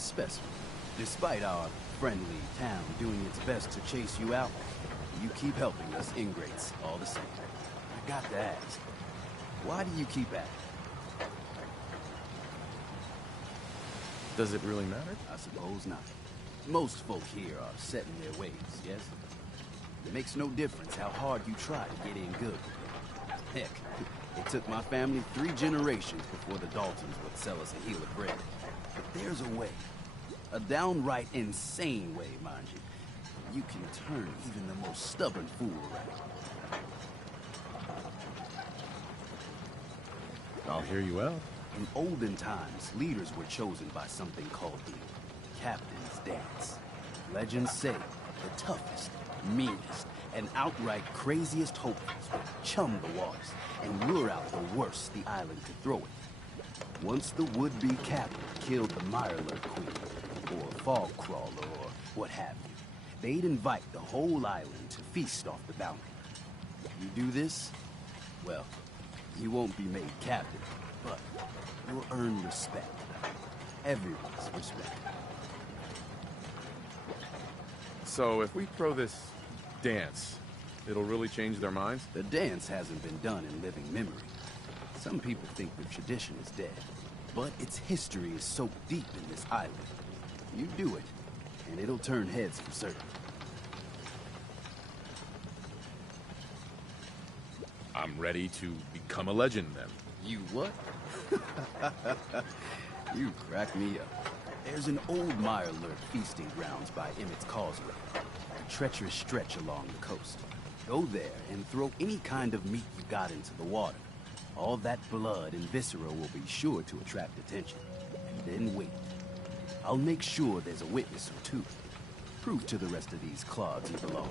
specimen. Despite our friendly town doing its best to chase you out, you keep helping us ingrates all the same. I got to ask, why do you keep at it? Does it really matter? I suppose not. Most folk here are set in their ways, yes? It makes no difference how hard you try to get in good. Heck, it took my family 3 generations before the Daltons would sell us a heel of bread. But there's a way. A downright insane way, mind you. You can turn even the most stubborn fool around. I'll hear you out. In olden times, leaders were chosen by something called the Captain's Dance. Legends say the toughest, meanest, and outright craziest hopefuls would chum the waters and lure out the worst the island could throw it. Once the would-be captain killed the Mirelurk Queen, or Fog Crawler, or what have you, they'd invite the whole island to feast off the bounty. You do this, well, you won't be made captain, but you'll earn respect. Everyone's respect. So if we throw this dance, it'll really change their minds? The dance hasn't been done in living memory. Some people think the tradition is dead, but its history is soaked deep in this island. You do it, and it'll turn heads for certain. I'm ready to become a legend then. You what? You crack me up. There's an old Mirelurk feasting grounds by Emmett's Causeway, a treacherous stretch along the coast. Go there and throw any kind of meat you got into the water. All that blood and viscera will be sure to attract attention. And then wait. I'll make sure there's a witness or two. Prove to the rest of these clods you belong.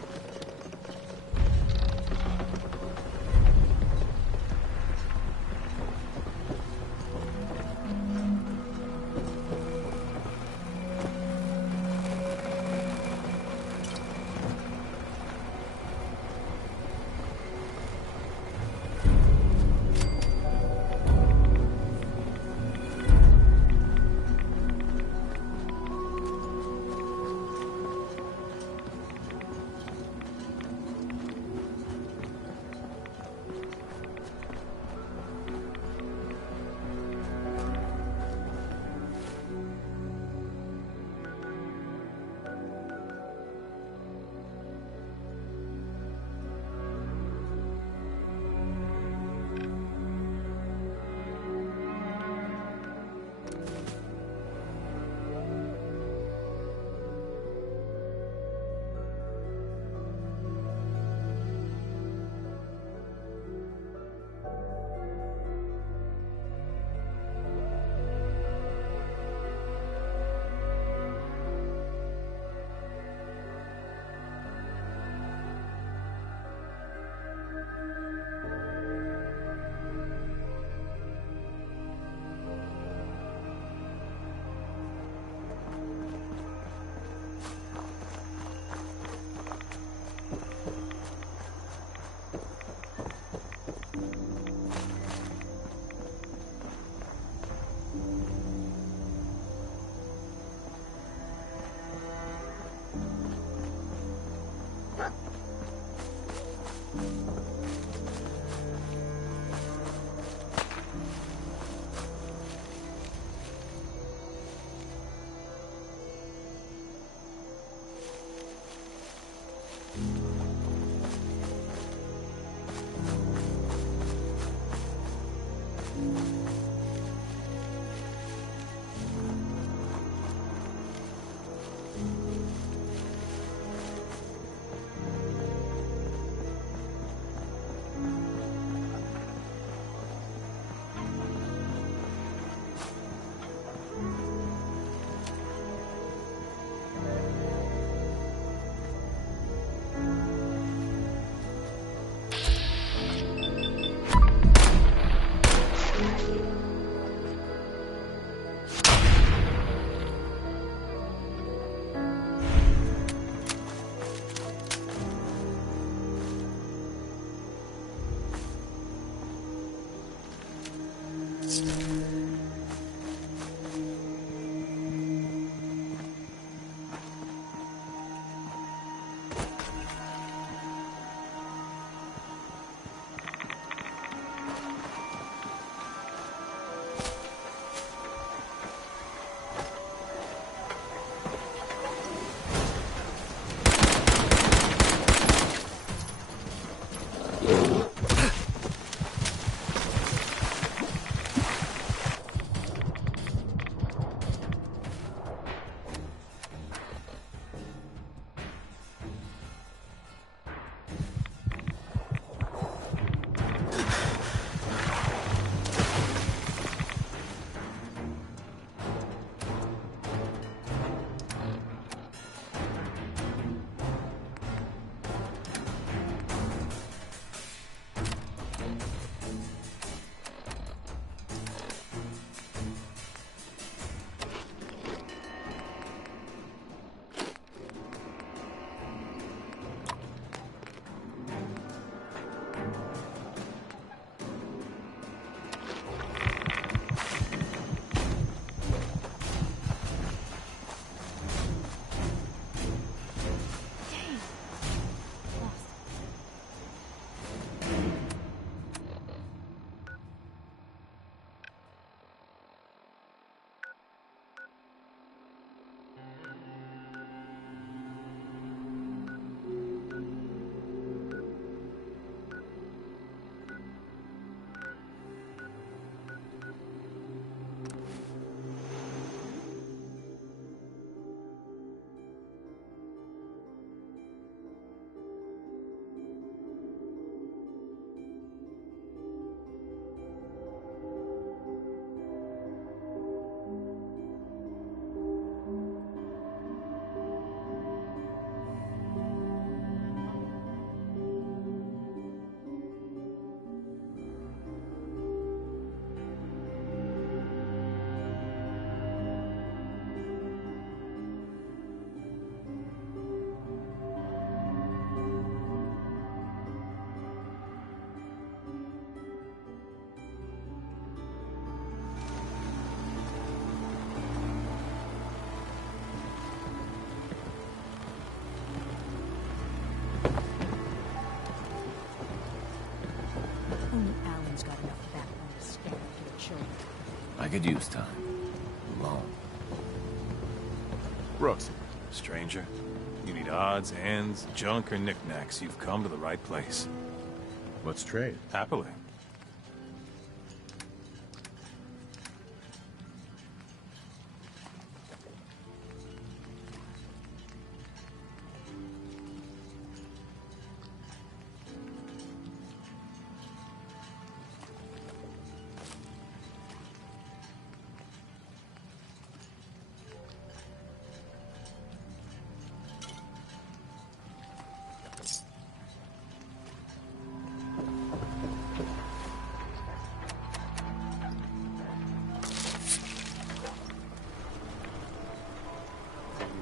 could use time. Alone. Brooks, Stranger, you need odds, ends, junk, or knickknacks, you've come to the right place. let's trade. Happily.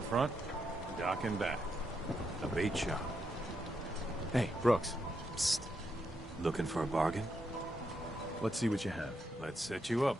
Front, dock and back. A bait shop. Hey, Brooks, Psst. Looking for a bargain? let's see what you have. Let's set you up.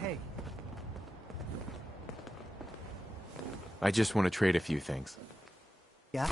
Hey. I just want to trade a few things. Yeah?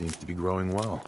Seems to be growing well.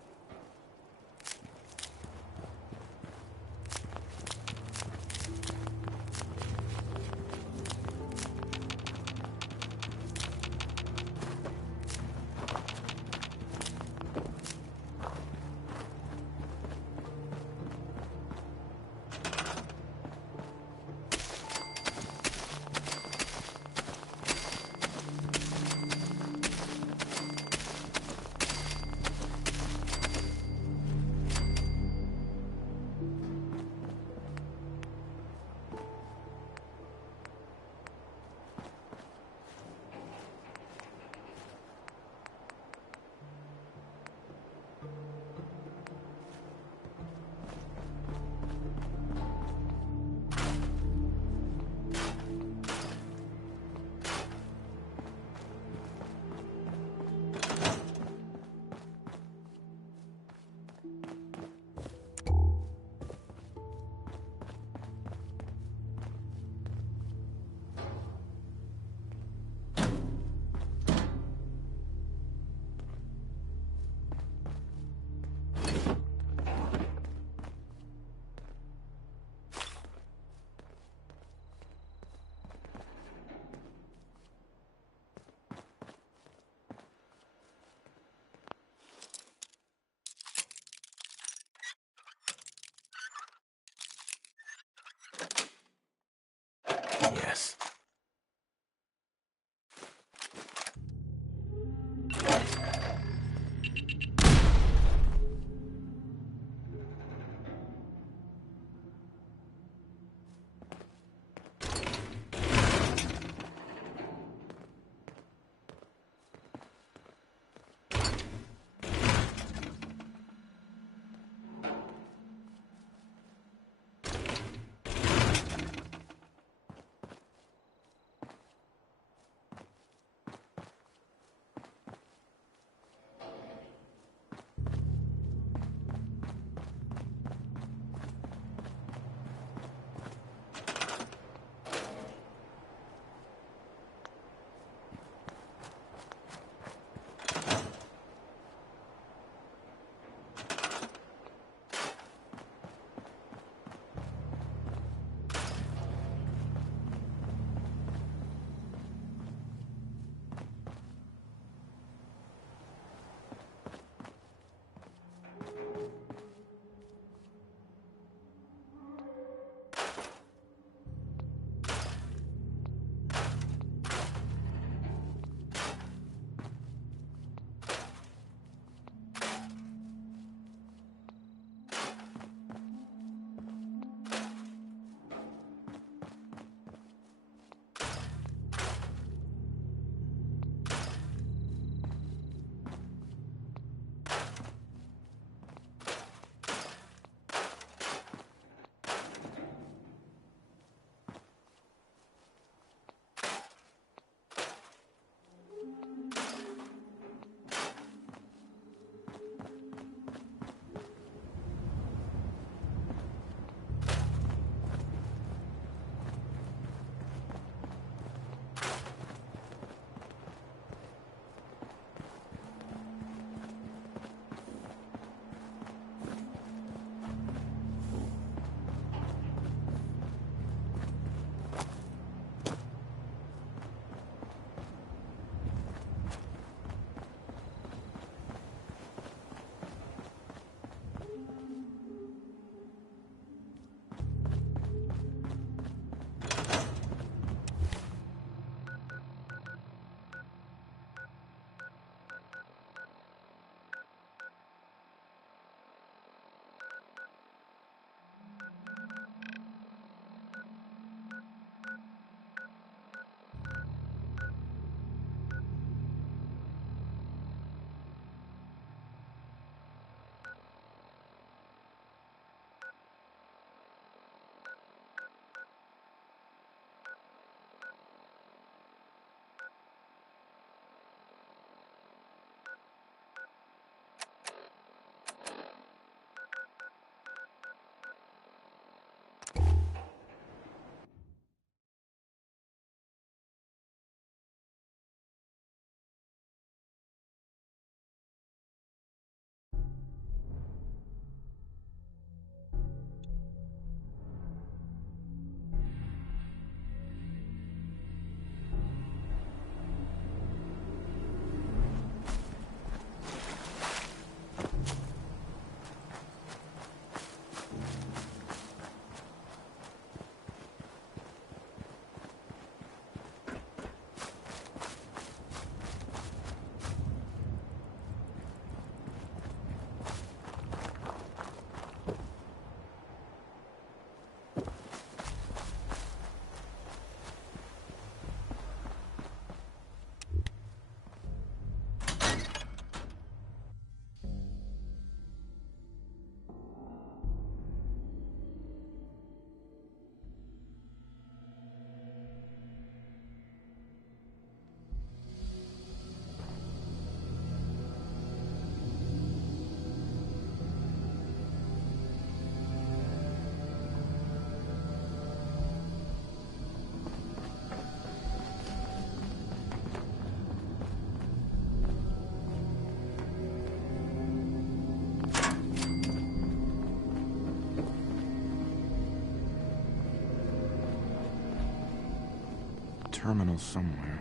terminal somewhere.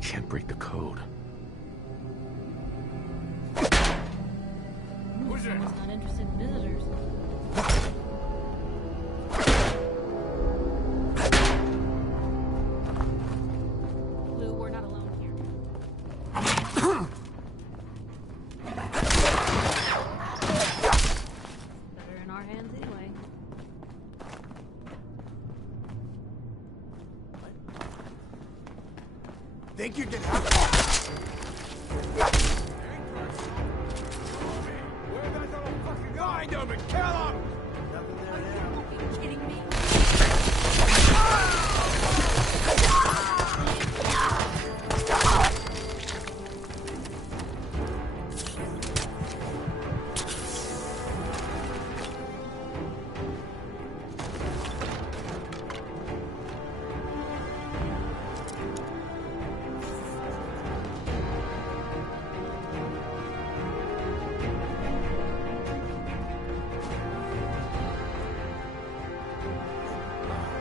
Can't break the code. Who's there? Someone's not interested in visitors. Lou, we're not alone here. Better in our hands anyway. Think you can help? Where that little fucking guy doing? Kill him! Nothing there now. Are you kidding me?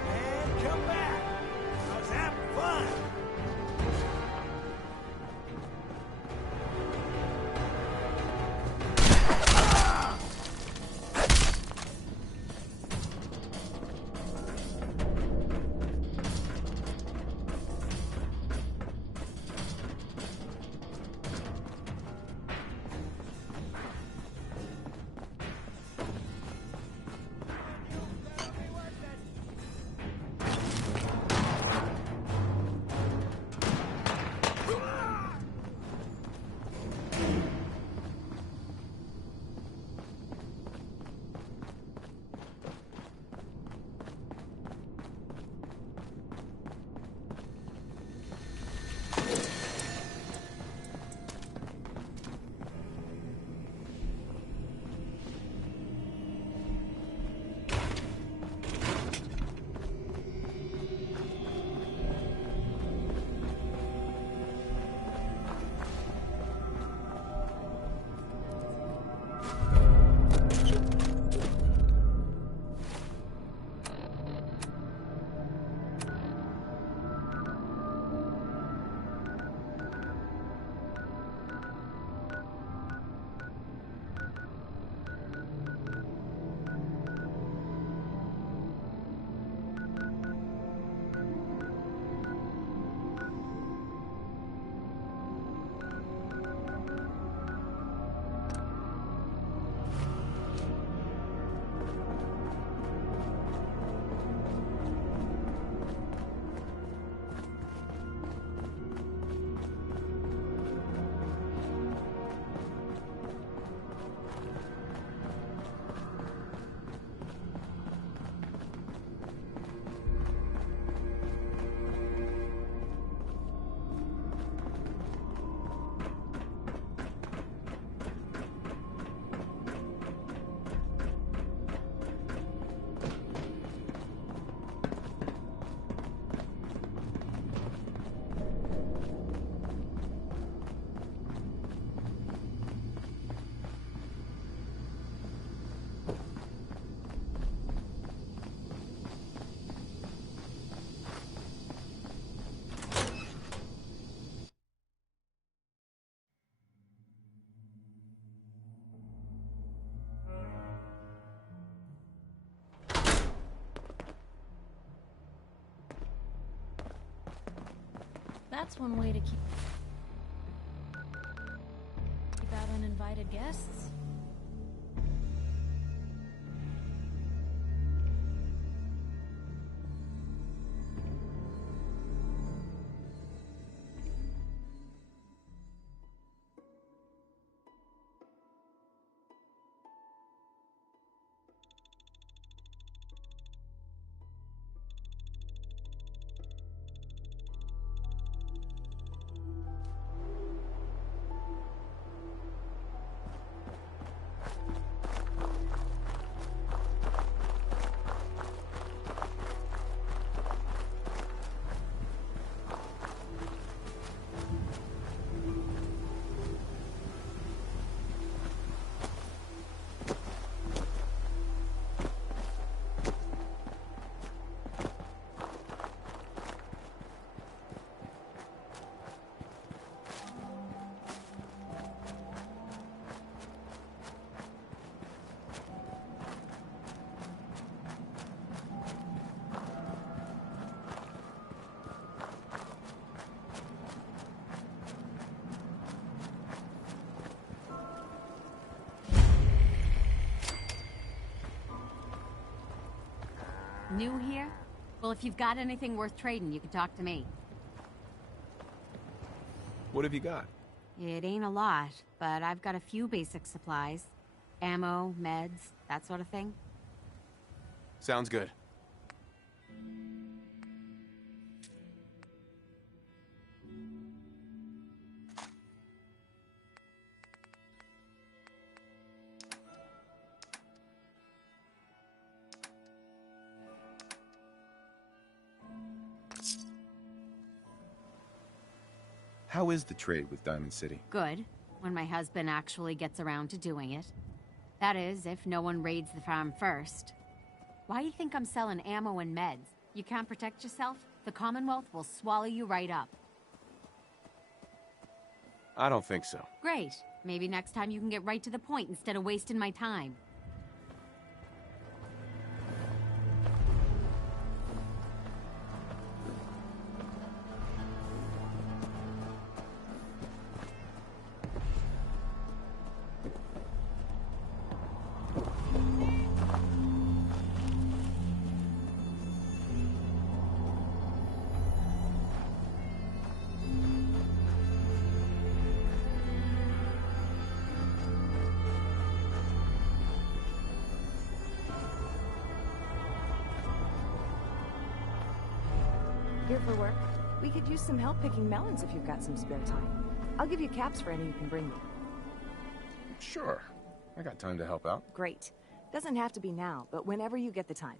Man, come back! I was having fun! That's one way to keep out uninvited guests. New here? Well, if you've got anything worth trading, you can talk to me. What have you got? It ain't a lot, but I've got a few basic supplies. Ammo, meds, that sort of thing. Sounds good. How is the trade with Diamond City? Good, when my husband actually gets around to doing it. That is, if no one raids the farm first. Why do you think I'm selling ammo and meds? You can't protect yourself? The Commonwealth will swallow you right up. I don't think so. Great. Maybe next time you can get right to the point instead of wasting my time. Here for work? We could use some help picking melons if you've got some spare time. I'll give you caps for any you can bring me. Sure. I got time to help out. Great. Doesn't have to be now, but whenever you get the time.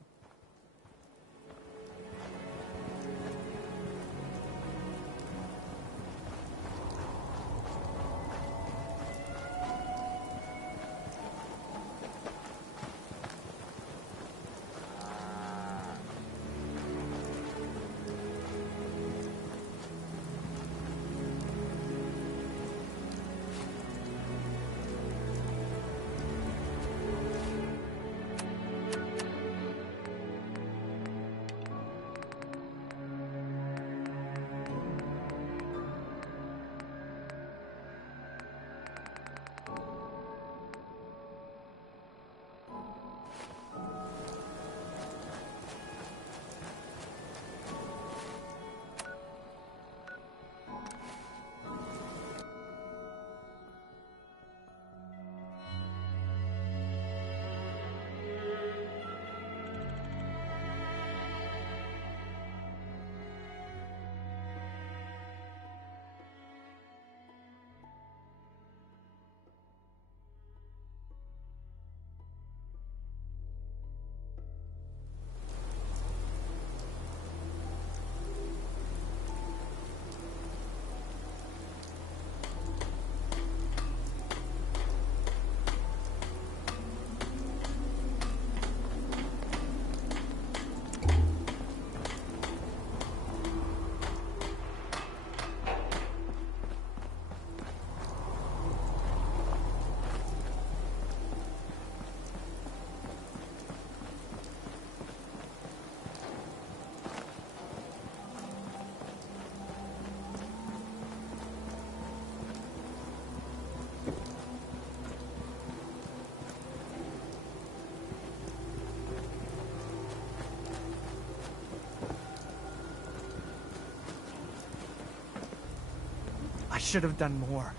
I should have done more.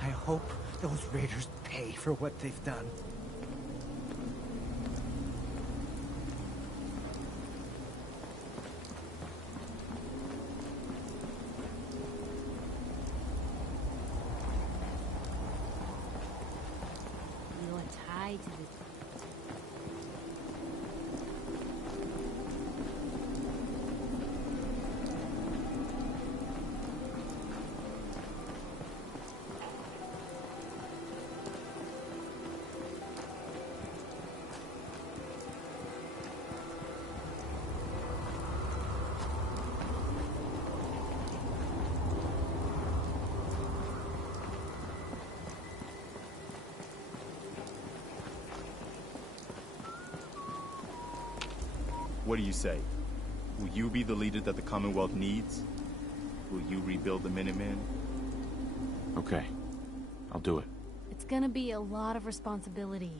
I hope those raiders pay for what they've done. You're tied to this. What do you say? Will you be the leader that the Commonwealth needs? Will you rebuild the Minutemen? Okay. I'll do it. It's gonna be a lot of responsibility,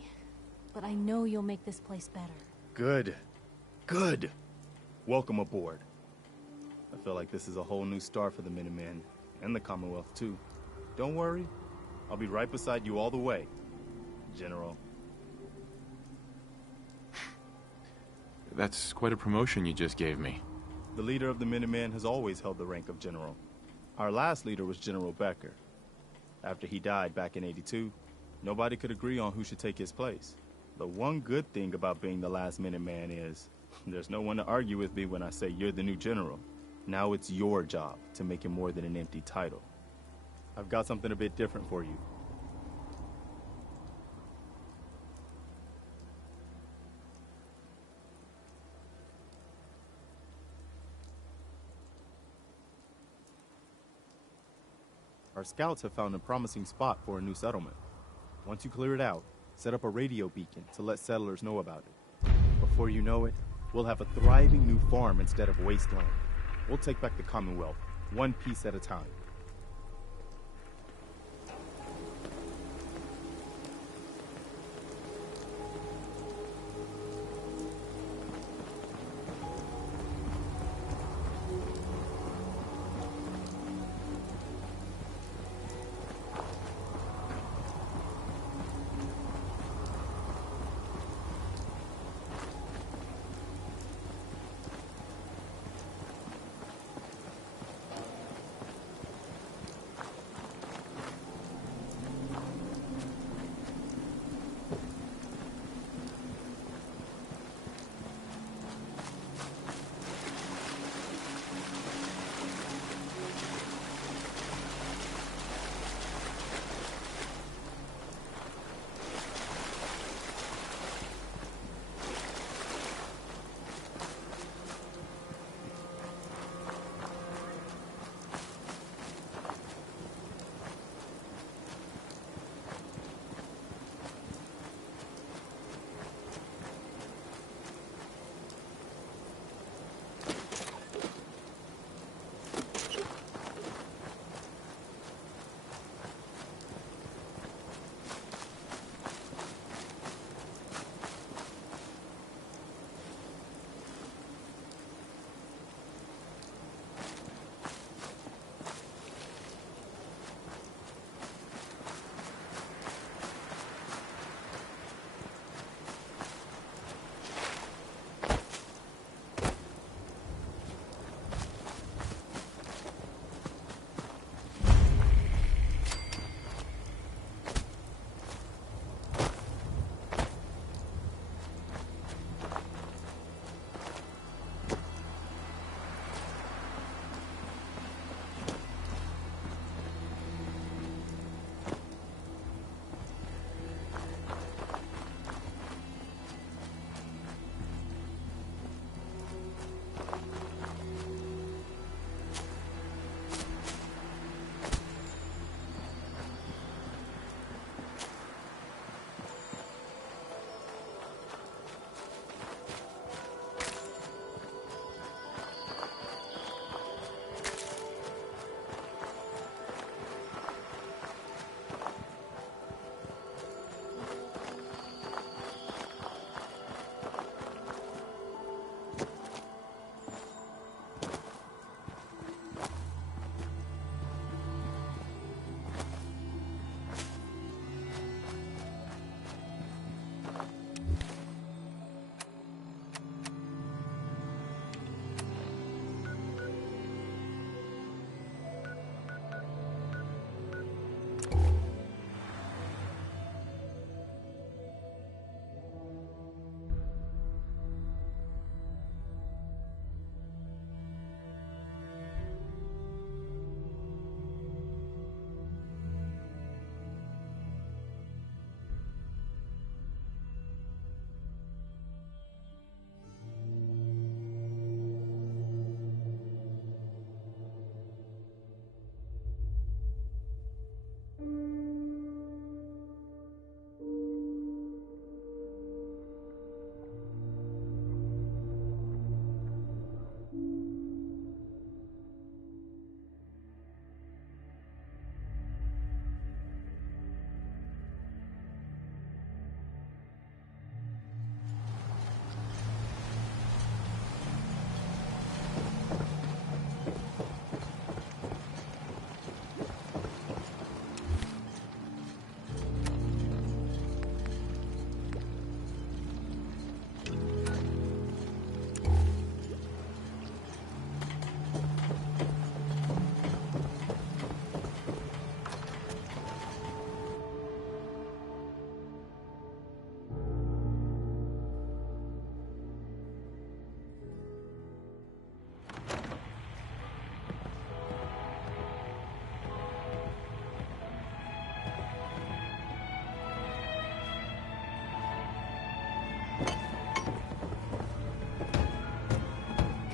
but I know you'll make this place better. Good. Good. Welcome aboard. I feel like this is a whole new start for the Minutemen, and the Commonwealth too. Don't worry, I'll be right beside you all the way, General. That's quite a promotion you just gave me. The leader of the Minutemen has always held the rank of General. Our last leader was General Becker. After he died back in '82, nobody could agree on who should take his place. The one good thing about being the last Minuteman is, there's no one to argue with me when I say you're the new General. Now it's your job to make it more than an empty title. I've got something a bit different for you. Our scouts have found a promising spot for a new settlement. Once you clear it out, set up a radio beacon to let settlers know about it. Before you know it, we'll have a thriving new farm instead of wasteland. We'll take back the Commonwealth, one piece at a time.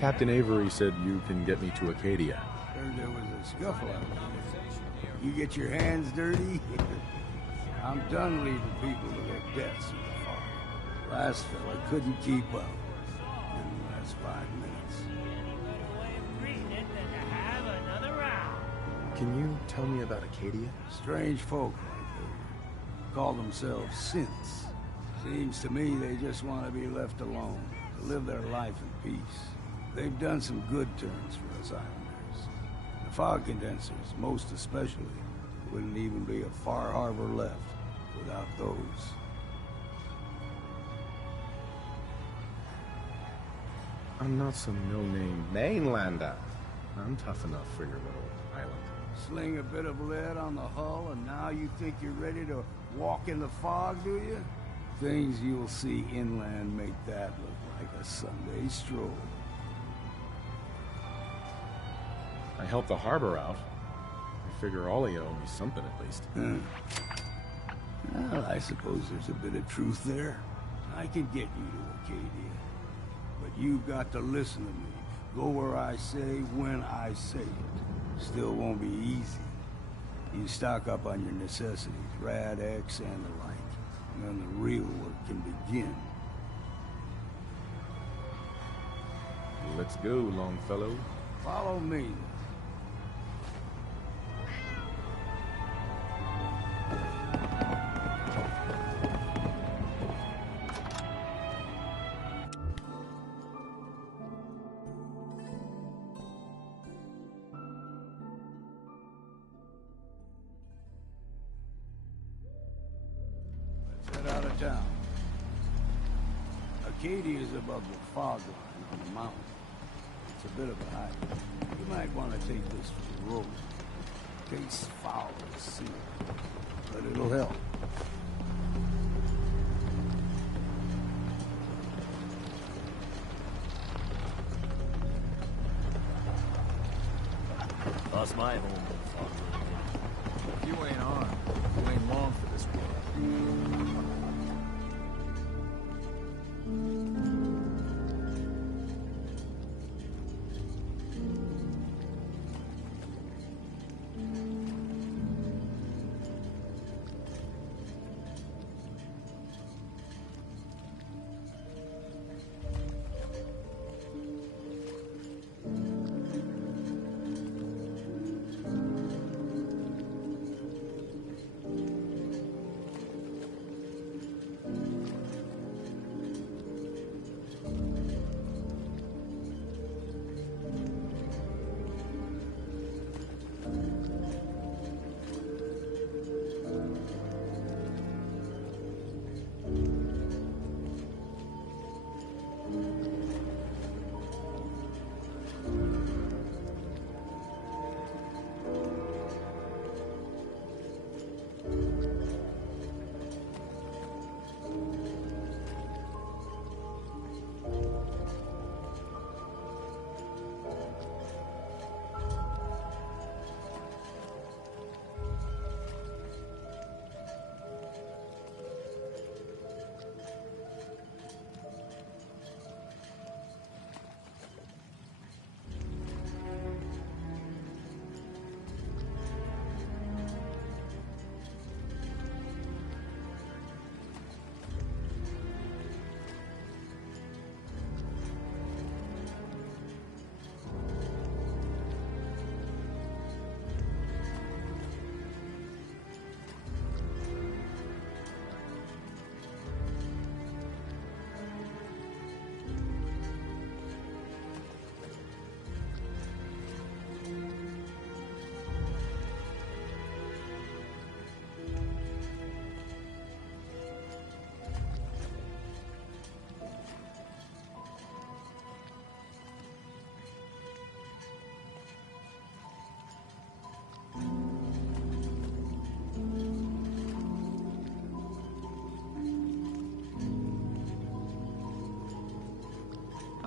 Captain Avery said you can get me to Acadia. Heard there was a scuffle out there. You get your hands dirty? I'm done leaving people to their deaths in the fog. Last fella couldn't keep up. In the last 5 minutes. Can you tell me about Acadia? Strange folk like they call themselves synths. Seems to me they just want to be left alone, to live their life in peace. They've done some good turns for us islanders. The fog condensers, most especially, wouldn't even be a Far Harbor left without those. I'm not some no-name mainlander. I'm tough enough for your little island. Sling a bit of lead on the hull, and now you think you're ready to walk in the fog, do you? Things you'll see inland make that look like a Sunday stroll. I helped the harbor out. I figure all of you owe me something at least. Well, I suppose there's a bit of truth there. I can get you to Acadia. But you've got to listen to me. Go where I say, when I say it. Still won't be easy. You stock up on your necessities, Rad-X and the like. And then the real work can begin. Let's go, Longfellow. Follow me. Out of town. Acadia is above the fog line on the mountain. It's a bit of a hike. You might want to take this for the road. Tastes foul as sin, but it'll help. Lost my home. If you ain't armed, you ain't long for this world.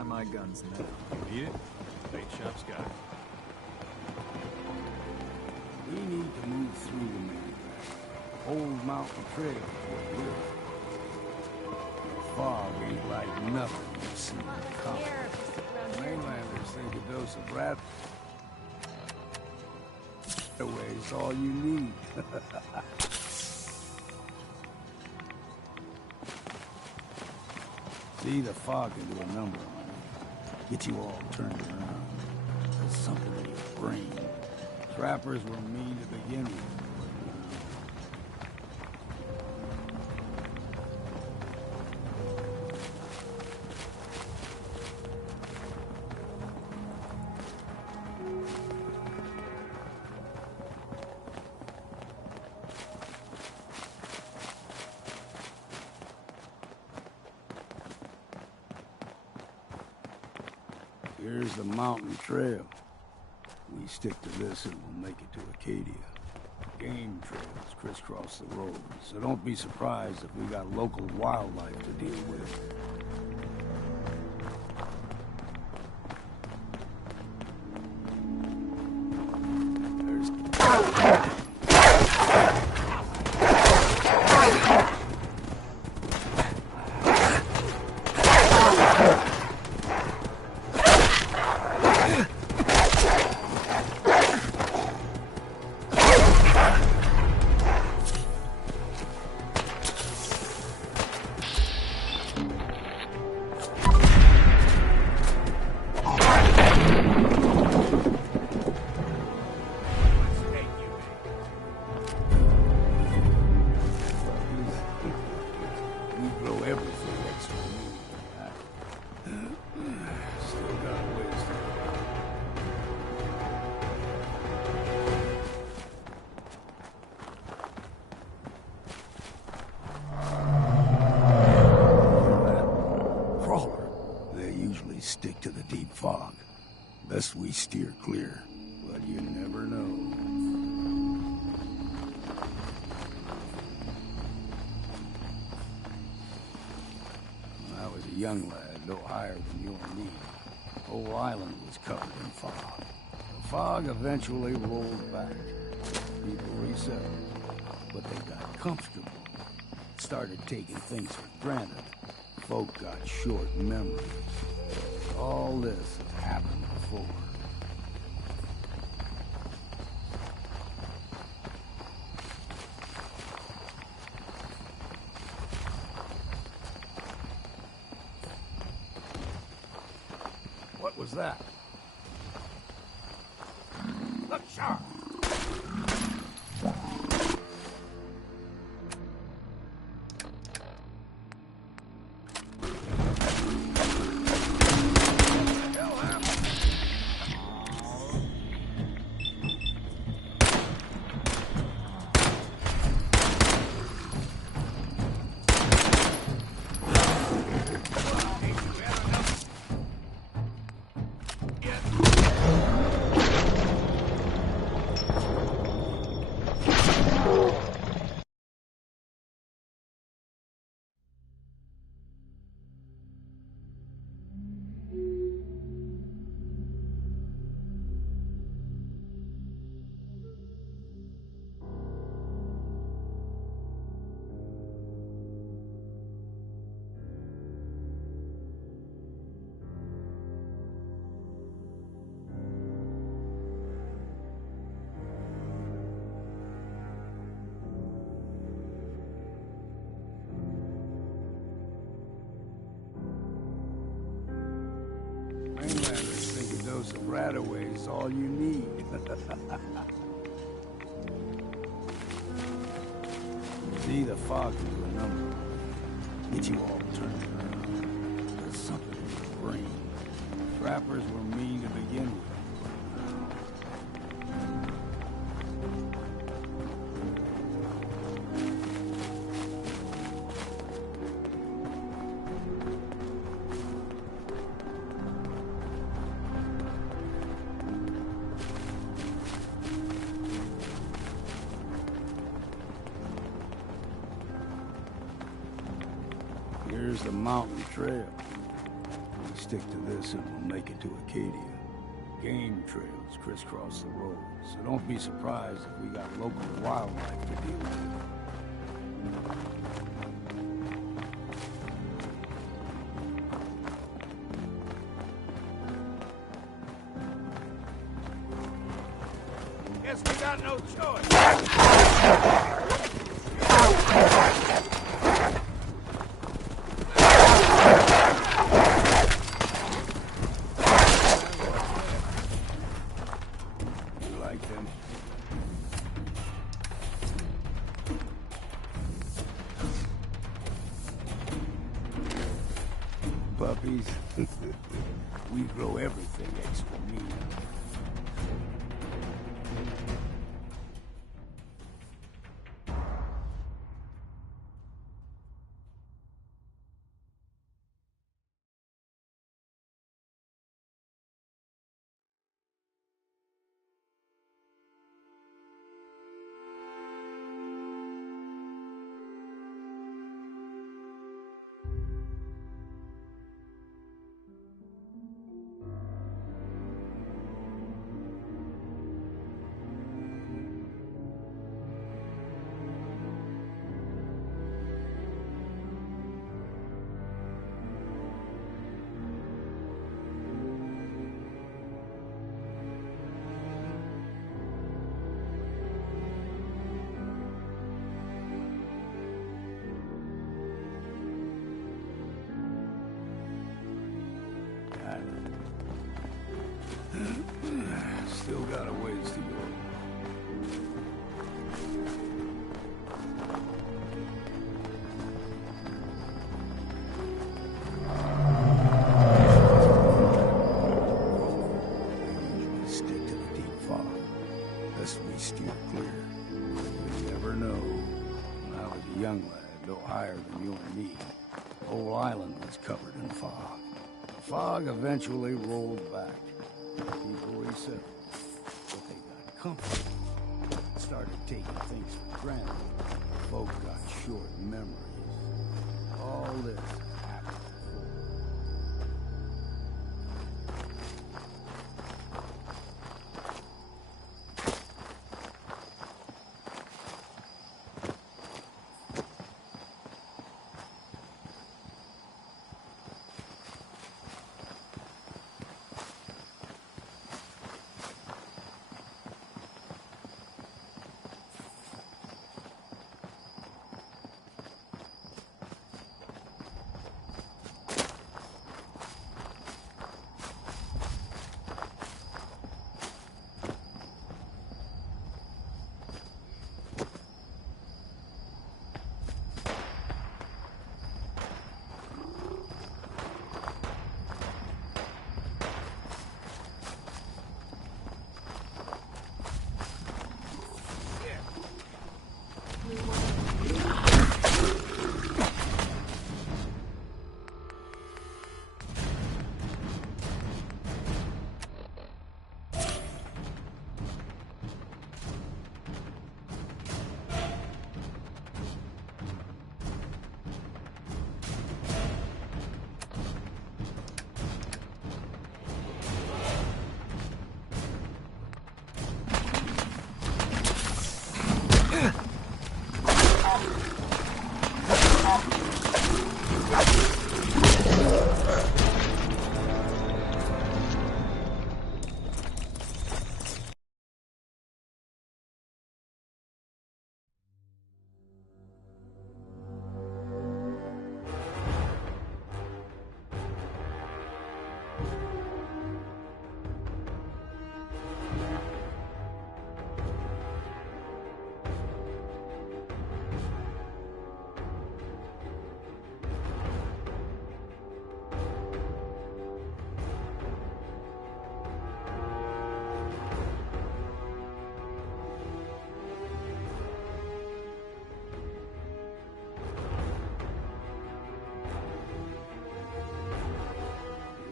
My guns now. Need it? Bait shop's got it. We need to move through the main Old Mountain Trail is what we're. The fog ain't like nothing you've seen coming. Mainland think a dose of rat away is all you need. See, the fog can do a number on you. Get you all turned around. There's something in your brain. Trappers were mean to begin with. Here's the mountain trail. We stick to this and we'll make it to Acadia. Game trails crisscross the road, so don't be surprised if we got local wildlife to deal with. Stick to the deep fog. Best we steer clear, but you never know. When I was a young lad, no higher than your knee, the whole island was covered in fog. The fog eventually rolled back. People resettled, but they got comfortable. Started taking things for granted. Folk got short memories. All this has happened before. What was that? Look sharp! Mainlanders think a dose of rat-away is all you need. See, the fog can do a number. Get you all turned around. There's something in your brain. Trappers were mean to begin with. Here's the mountain trail. We stick to this and we'll make it to Acadia. Game trails crisscross the road, so don't be surprised if we got local wildlife to deal with. Guess we got no choice. You like them? Puppies. We grow everything extra mean. Still got a ways to go. Stick to the deep fog, lest we steer clear. You never know. When I was a young lad, no higher than you and me, the whole island was covered in fog. The fog eventually rolled back. People resettled, but they got comfortable. Started taking things for granted. Folk got short memories. All this happened before.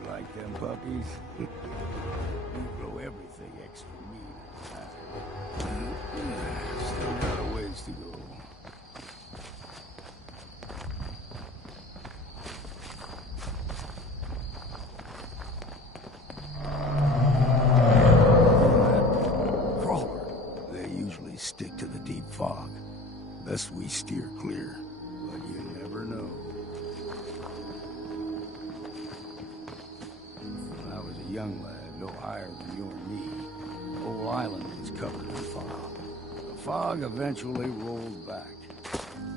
Like them puppies, we grow everything extra mean. Still got a ways to go. Crawler, they usually stick to the deep fog, lest we steer clear. But you never know. Young lad, no higher than you and me. whole island was covered in fog. The fog eventually rolled back.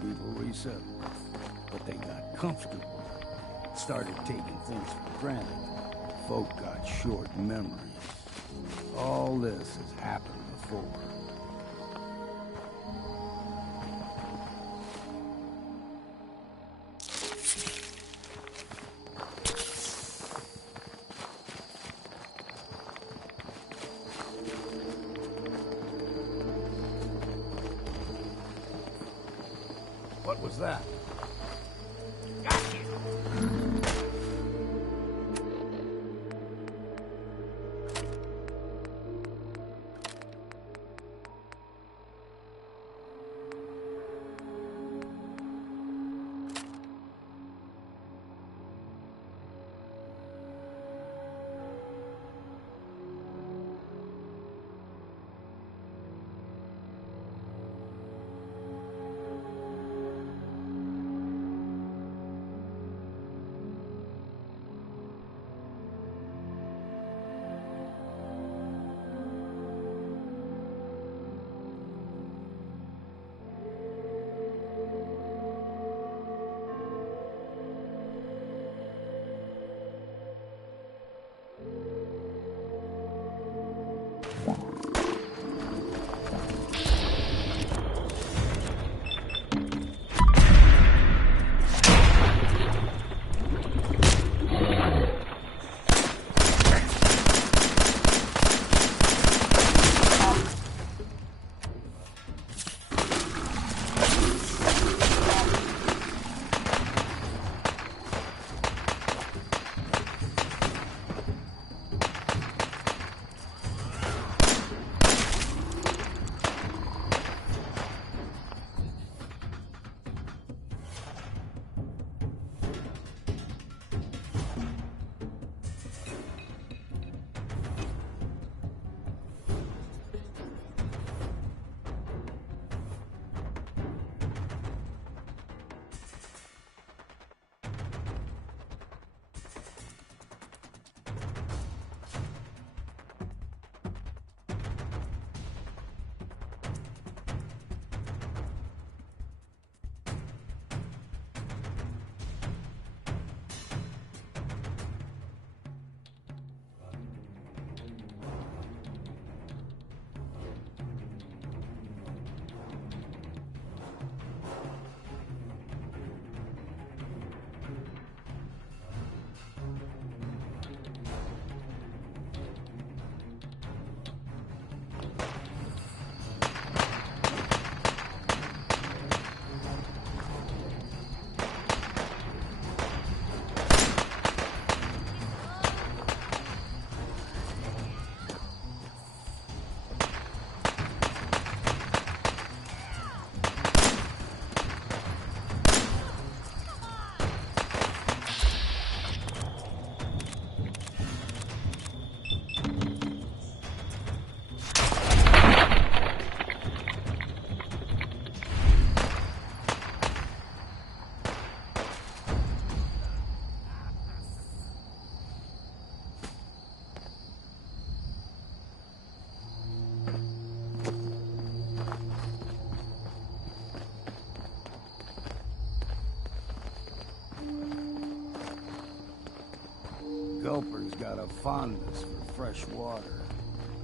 People resettled, but they got comfortable. Started taking things for granted. Folk got short memories. All this has happened before. What was that? Gulper's got a fondness for fresh water.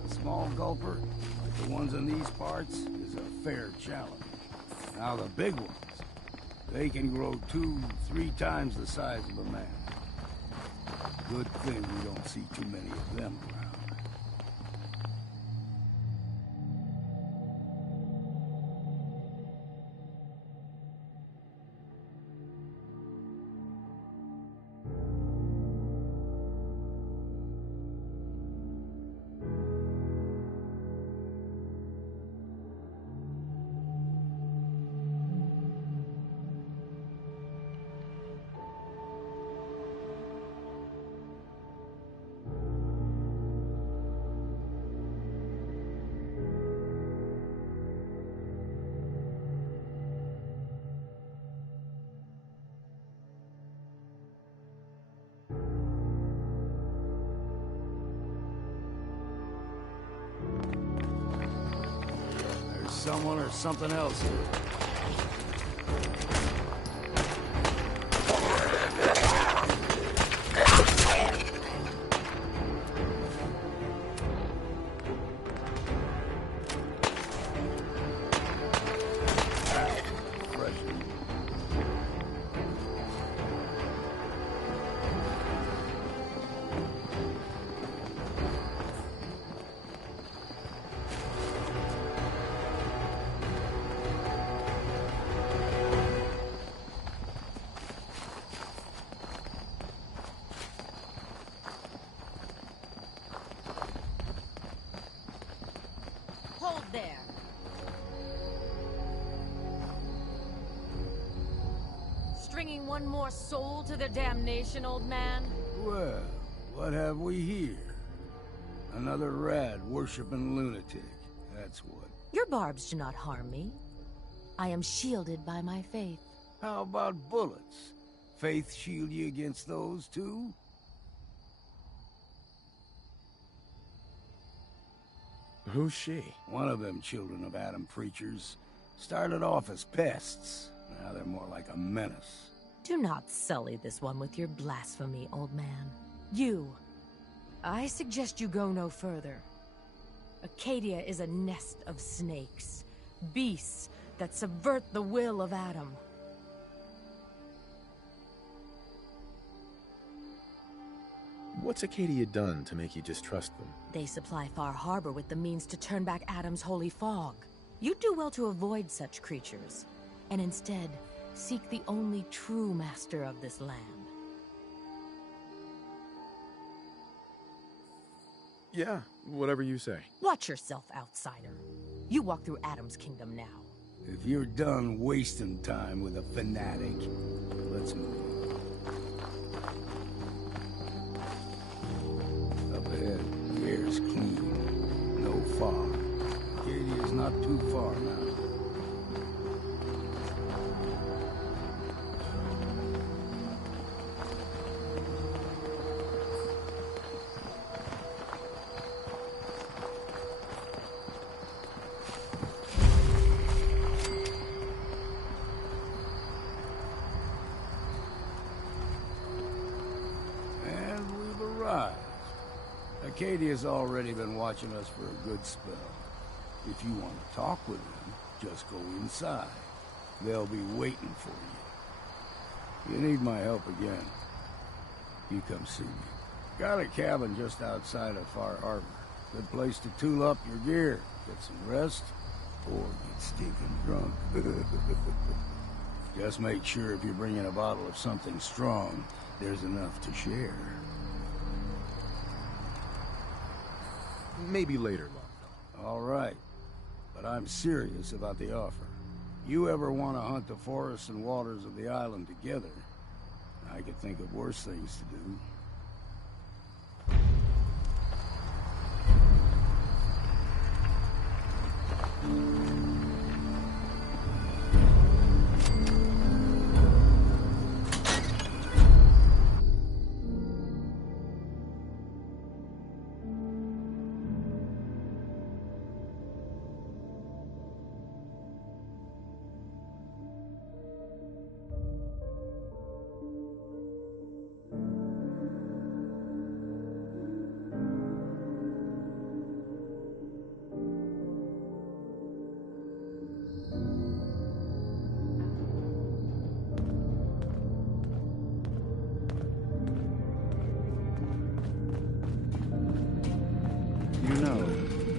A small gulper, like the ones in these parts, is a fair challenge. Now the big ones, they can grow 2-3 times the size of a man. Good thing we don't see too many of them around. someone or something else here. Hold there. Stringing one more soul to their damnation, old man? Well, what have we here? Another rad-worshipping lunatic. That's what. Your barbs do not harm me. I am shielded by my faith. How about bullets? Faith shield you against those, too? Who's she? One of them children of Adam preachers. Started off as pests. Now they're more like a menace. Do not sully this one with your blasphemy, old man. You. I suggest you go no further. Acadia is a nest of snakes. Beasts that subvert the will of Adam. What's Acadia done to make you distrust them? They supply Far Harbor with the means to turn back Adam's holy fog. You'd do well to avoid such creatures, and instead seek the only true master of this land. Yeah, whatever you say. Watch yourself, outsider. You walk through Adam's kingdom now. If you're done wasting time with a fanatic, let's move. Up ahead, the air's clean. No fog. Acadia's not too far now. Acadia's already been watching us for a good spell. If you want to talk with them, just go inside. They'll be waiting for you. You need my help again, you come see me. Got a cabin just outside of Far Harbor. Good place to tool up your gear, get some rest, or get stinking drunk. Just make sure if you're bringing a bottle of something strong, there's enough to share. Maybe later, Longfellow. All right. But I'm serious about the offer. You ever want to hunt the forests and waters of the island together, I could think of worse things to do.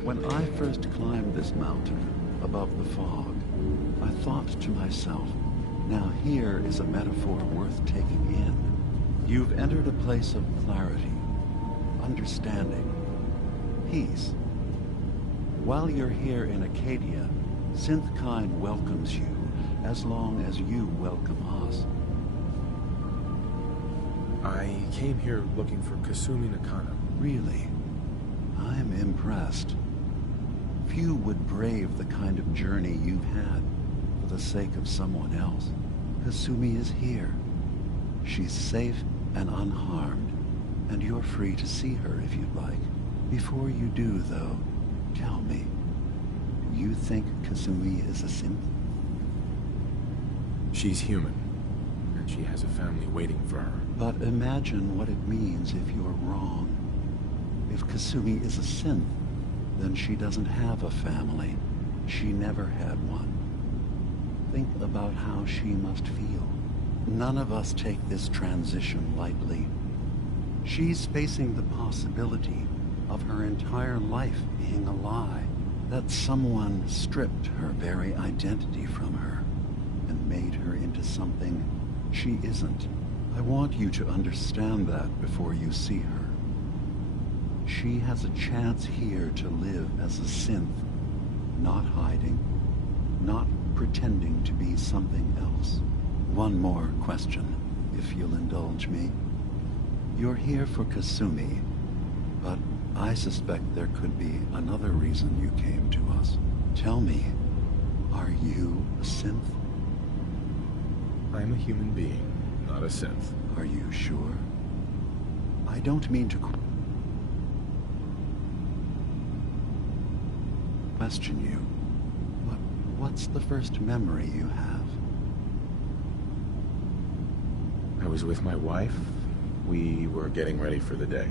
When I first climbed this mountain, above the fog, I thought to myself, now here is a metaphor worth taking in. You've entered a place of clarity, understanding, peace. While you're here in Acadia, Synthkind welcomes you as long as you welcome us. I came here looking for Kasumi Nakano. Really? I'm impressed. Few would brave the kind of journey you've had for the sake of someone else. Kasumi is here. She's safe and unharmed, and you're free to see her if you'd like. Before you do, though, tell me, You think Kasumi is a synth? She's human, and she has a family waiting for her. But imagine what it means if you're wrong. If Kasumi is a synth, then she doesn't have a family. She never had one. Think about how she must feel. None of us take this transition lightly. She's facing the possibility of her entire life being a lie, that someone stripped her very identity from her and made her into something she isn't. I want you to understand that before you see her. She has a chance here to live as a synth, not hiding, not pretending to be something else. One more question, if you'll indulge me. You're here for Kasumi, but I suspect there could be another reason you came to us. Tell me, are you a synth? I'm a human being, not a synth. Are you sure? I don't mean to question you, but what's the first memory you have? I was with my wife. We were getting ready for the day.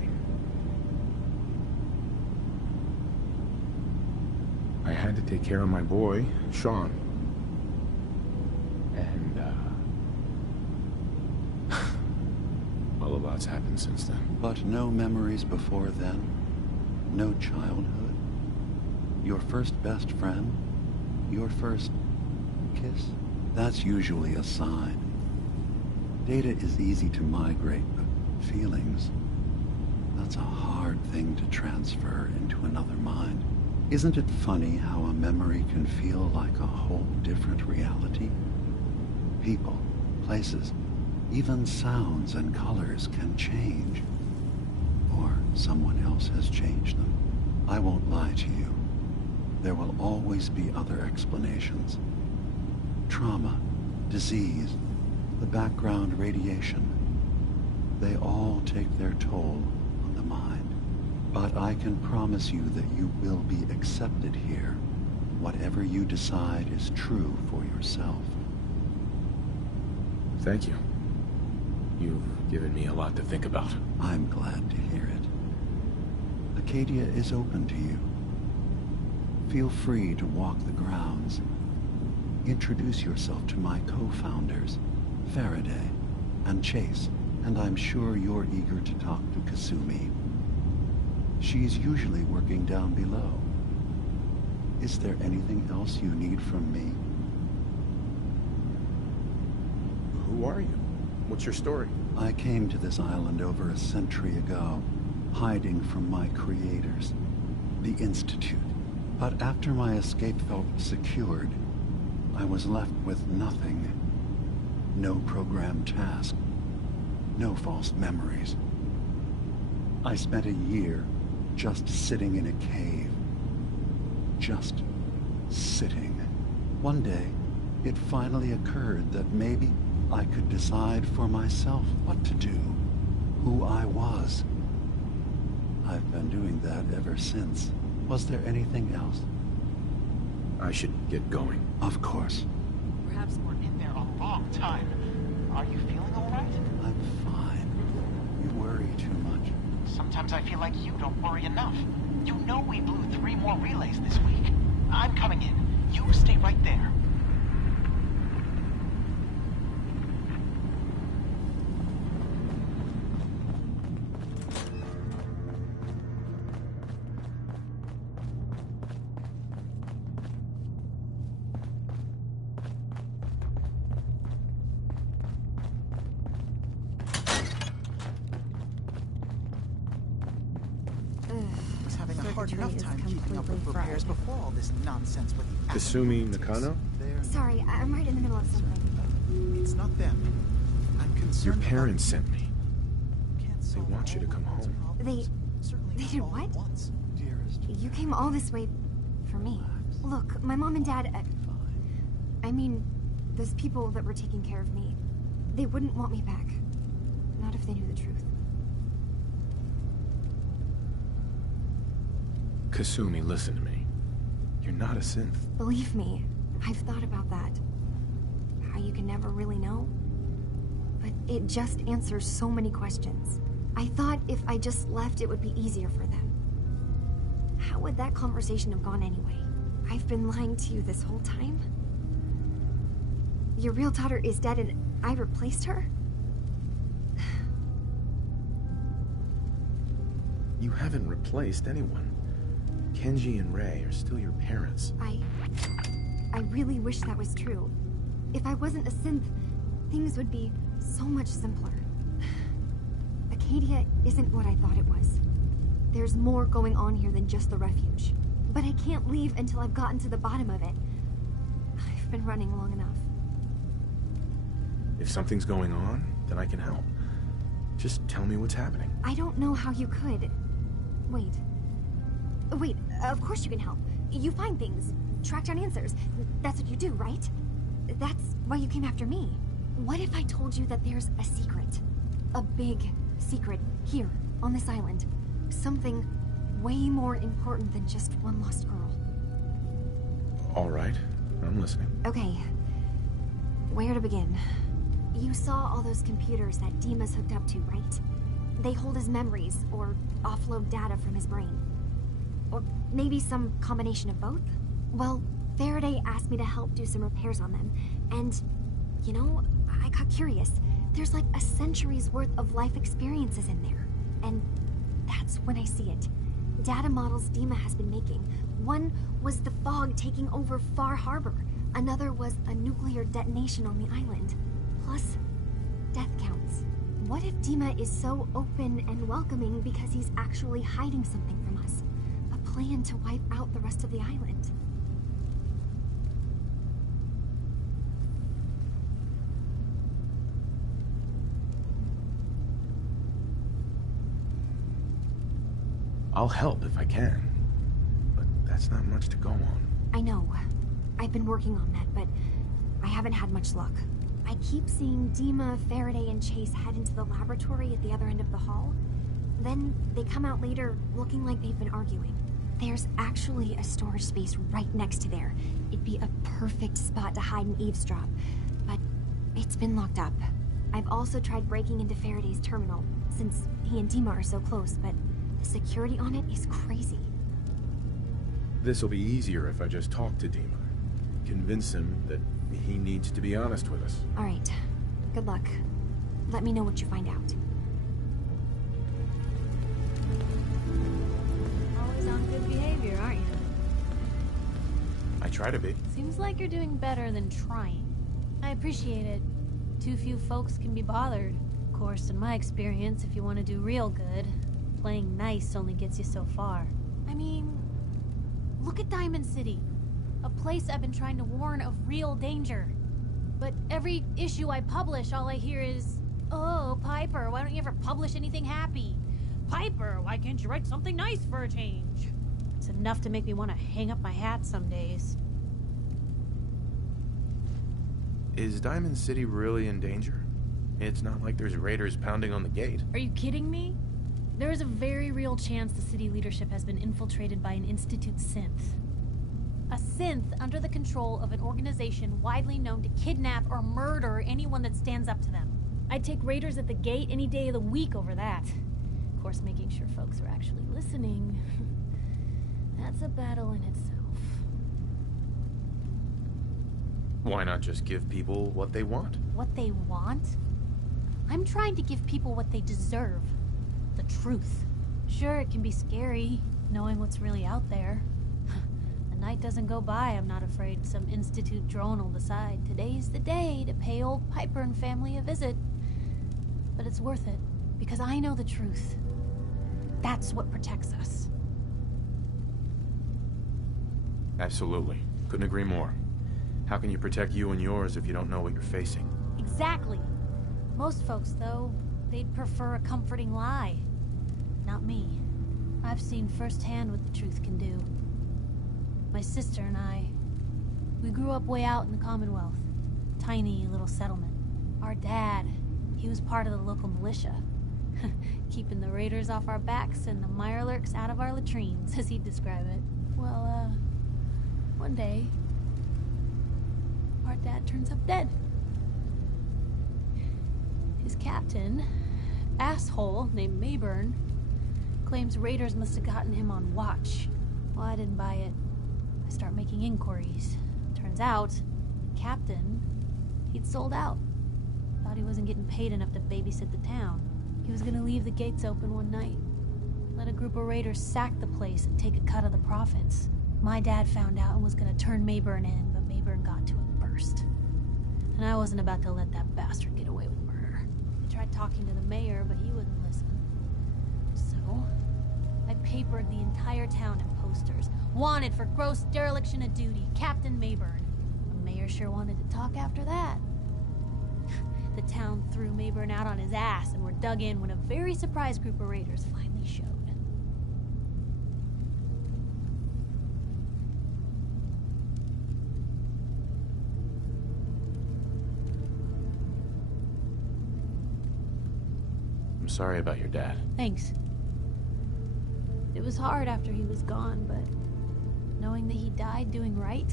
I had to take care of my boy, Sean. And, well, a lot's happened since then. But no memories before then? No childhood? Your first best friend? Your first kiss? That's usually a sign. Data is easy to migrate, but feelings, that's a hard thing to transfer into another mind. Isn't it funny how a memory can feel like a whole different reality? People, places, even sounds and colors can change. Or someone else has changed them. I won't lie to you. There will always be other explanations. Trauma, disease, the background radiation. They all take their toll on the mind. But I can promise you that you will be accepted here. Whatever you decide is true for yourself. Thank you. You've given me a lot to think about. I'm glad to hear it. Acadia is open to you. Feel free to walk the grounds. Introduce yourself to my co-founders, Faraday and Chase, and I'm sure you're eager to talk to Kasumi. She's usually working down below. Is there anything else you need from me? Who are you? What's your story? I came to this island over a century ago, hiding from my creators, the Institute. But after my escape felt secured, I was left with nothing. No programmed task. No false memories. I spent a year just sitting in a cave. Just sitting. One day, it finally occurred that maybe I could decide for myself what to do, who I was. I've been doing that ever since. Was there anything else? I should get going. Of course. Perhaps we're in there a long time. Are you feeling all right? I'm fine. You worry too much. Sometimes I feel like you don't worry enough. You know we blew 3 more relays this week. I'm coming in. You stay right there. Hard enough time keeping up with repairs before all this nonsense with the Kasumi Nakano? Sorry, I'm right in the middle of something. It's not them. I'm concerned. Your parents sent me. They want you to come home. They did what? You came all this way for me. Look, my mom and dad, I mean, those people that were taking care of me, they wouldn't want me back. Not if they knew the truth. Kasumi, listen to me. You're not a synth. Believe me, I've thought about that. How you can never really know. But it just answers so many questions. I thought if I just left, it would be easier for them. How would that conversation have gone anyway? I've been lying to you this whole time? Your real daughter is dead and I replaced her? You haven't replaced anyone. Kenji and Rei are still your parents. I really wish that was true. If I wasn't a synth, things would be so much simpler. Acadia isn't what I thought it was. There's more going on here than just the refuge. But I can't leave until I've gotten to the bottom of it. I've been running long enough. If something's going on, then I can help. Just tell me what's happening. I don't know how you could. Wait, of course you can help. You find things, track down answers. That's what you do, right? That's why you came after me. What if I told you that there's a secret? A big secret here, on this island. Something way more important than just one lost girl. All right, I'm listening. Okay, where to begin? You saw all those computers that Dima's hooked up to, right? They hold his memories, or offload data from his brain. Or maybe some combination of both? Well, Faraday asked me to help do some repairs on them, and, you know, I got curious. There's like a century's worth of life experiences in there, and that's when I see it. Data models Dima has been making. One was the fog taking over Far Harbor. Another was a nuclear detonation on the island. Plus, death counts. What if Dima is so open and welcoming because he's actually hiding something from us? A plan to wipe out the rest of the island. I'll help if I can. But that's not much to go on. I know. I've been working on that, but I haven't had much luck. I keep seeing Dima, Faraday, and Chase head into the laboratory at the other end of the hall. Then they come out later looking like they've been arguing. There's actually a storage space right next to there. It'd be a perfect spot to hide and eavesdrop, but it's been locked up. I've also tried breaking into Faraday's terminal, since he and Dima are so close, but the security on it is crazy. This'll be easier if I just talk to Dima. Convince him that he needs to be honest with us. All right. Good luck. Let me know what you find out. Always on good behavior, aren't you? I try to be. Seems like you're doing better than trying. I appreciate it. Too few folks can be bothered. Of course, in my experience, if you want to do real good, playing nice only gets you so far. I mean, look at Diamond City. A place I've been trying to warn of real danger. But every issue I publish, all I hear is, "Oh, Piper, why don't you ever publish anything happy? Piper, why can't you write something nice for a change?" It's enough to make me want to hang up my hat some days. Is Diamond City really in danger? It's not like there's raiders pounding on the gate. Are you kidding me? There is a very real chance the city leadership has been infiltrated by an Institute synth. A synth under the control of an organization widely known to kidnap or murder anyone that stands up to them. I'd take raiders at the gate any day of the week over that. Of course, making sure folks are actually listening. That's a battle in itself. Why not just give people what they want? What they want? I'm trying to give people what they deserve. The truth. Sure, it can be scary, knowing what's really out there. Night doesn't go by, I'm not afraid some Institute drone will decide today's the day to pay old Piper and family a visit. But it's worth it, because I know the truth. That's what protects us. Absolutely. Couldn't agree more. How can you protect you and yours if you don't know what you're facing? Exactly. Most folks, though, they'd prefer a comforting lie. Not me. I've seen firsthand what the truth can do. My sister and I, we grew up way out in the Commonwealth. Tiny little settlement. Our dad, he was part of the local militia. Keeping the raiders off our backs and the Mirelurks out of our latrines, as he'd describe it. Well, One day, our dad turns up dead. His captain, asshole named Mayburn, claims raiders must have gotten him on watch. Well, I didn't buy it. I start making inquiries. Turns out, the captain, he'd sold out. Thought he wasn't getting paid enough to babysit the town. He was gonna leave the gates open one night. Let a group of raiders sack the place and take a cut of the profits. My dad found out and was gonna turn Mayburn in, but Mayburn got to him first. And I wasn't about to let that bastard get away with murder. I tried talking to the mayor, but he wouldn't listen. So, I papered the entire town in posters. Wanted for gross dereliction of duty, Captain Mayburn. The mayor sure wanted to talk after that. The town threw Mayburn out on his ass and were dug in when a very surprised group of raiders finally showed. I'm sorry about your dad. Thanks. It was hard after he was gone, but knowing that he died doing right,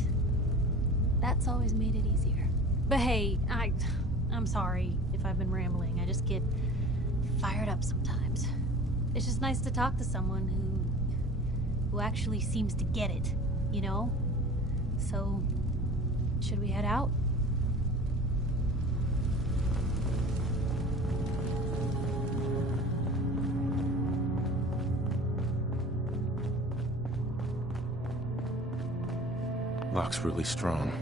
that's always made it easier. But hey, I'm sorry if I've been rambling. I just get fired up sometimes. It's just nice to talk to someone who actually seems to get it, you know? So, should we head out? Lock's really strong.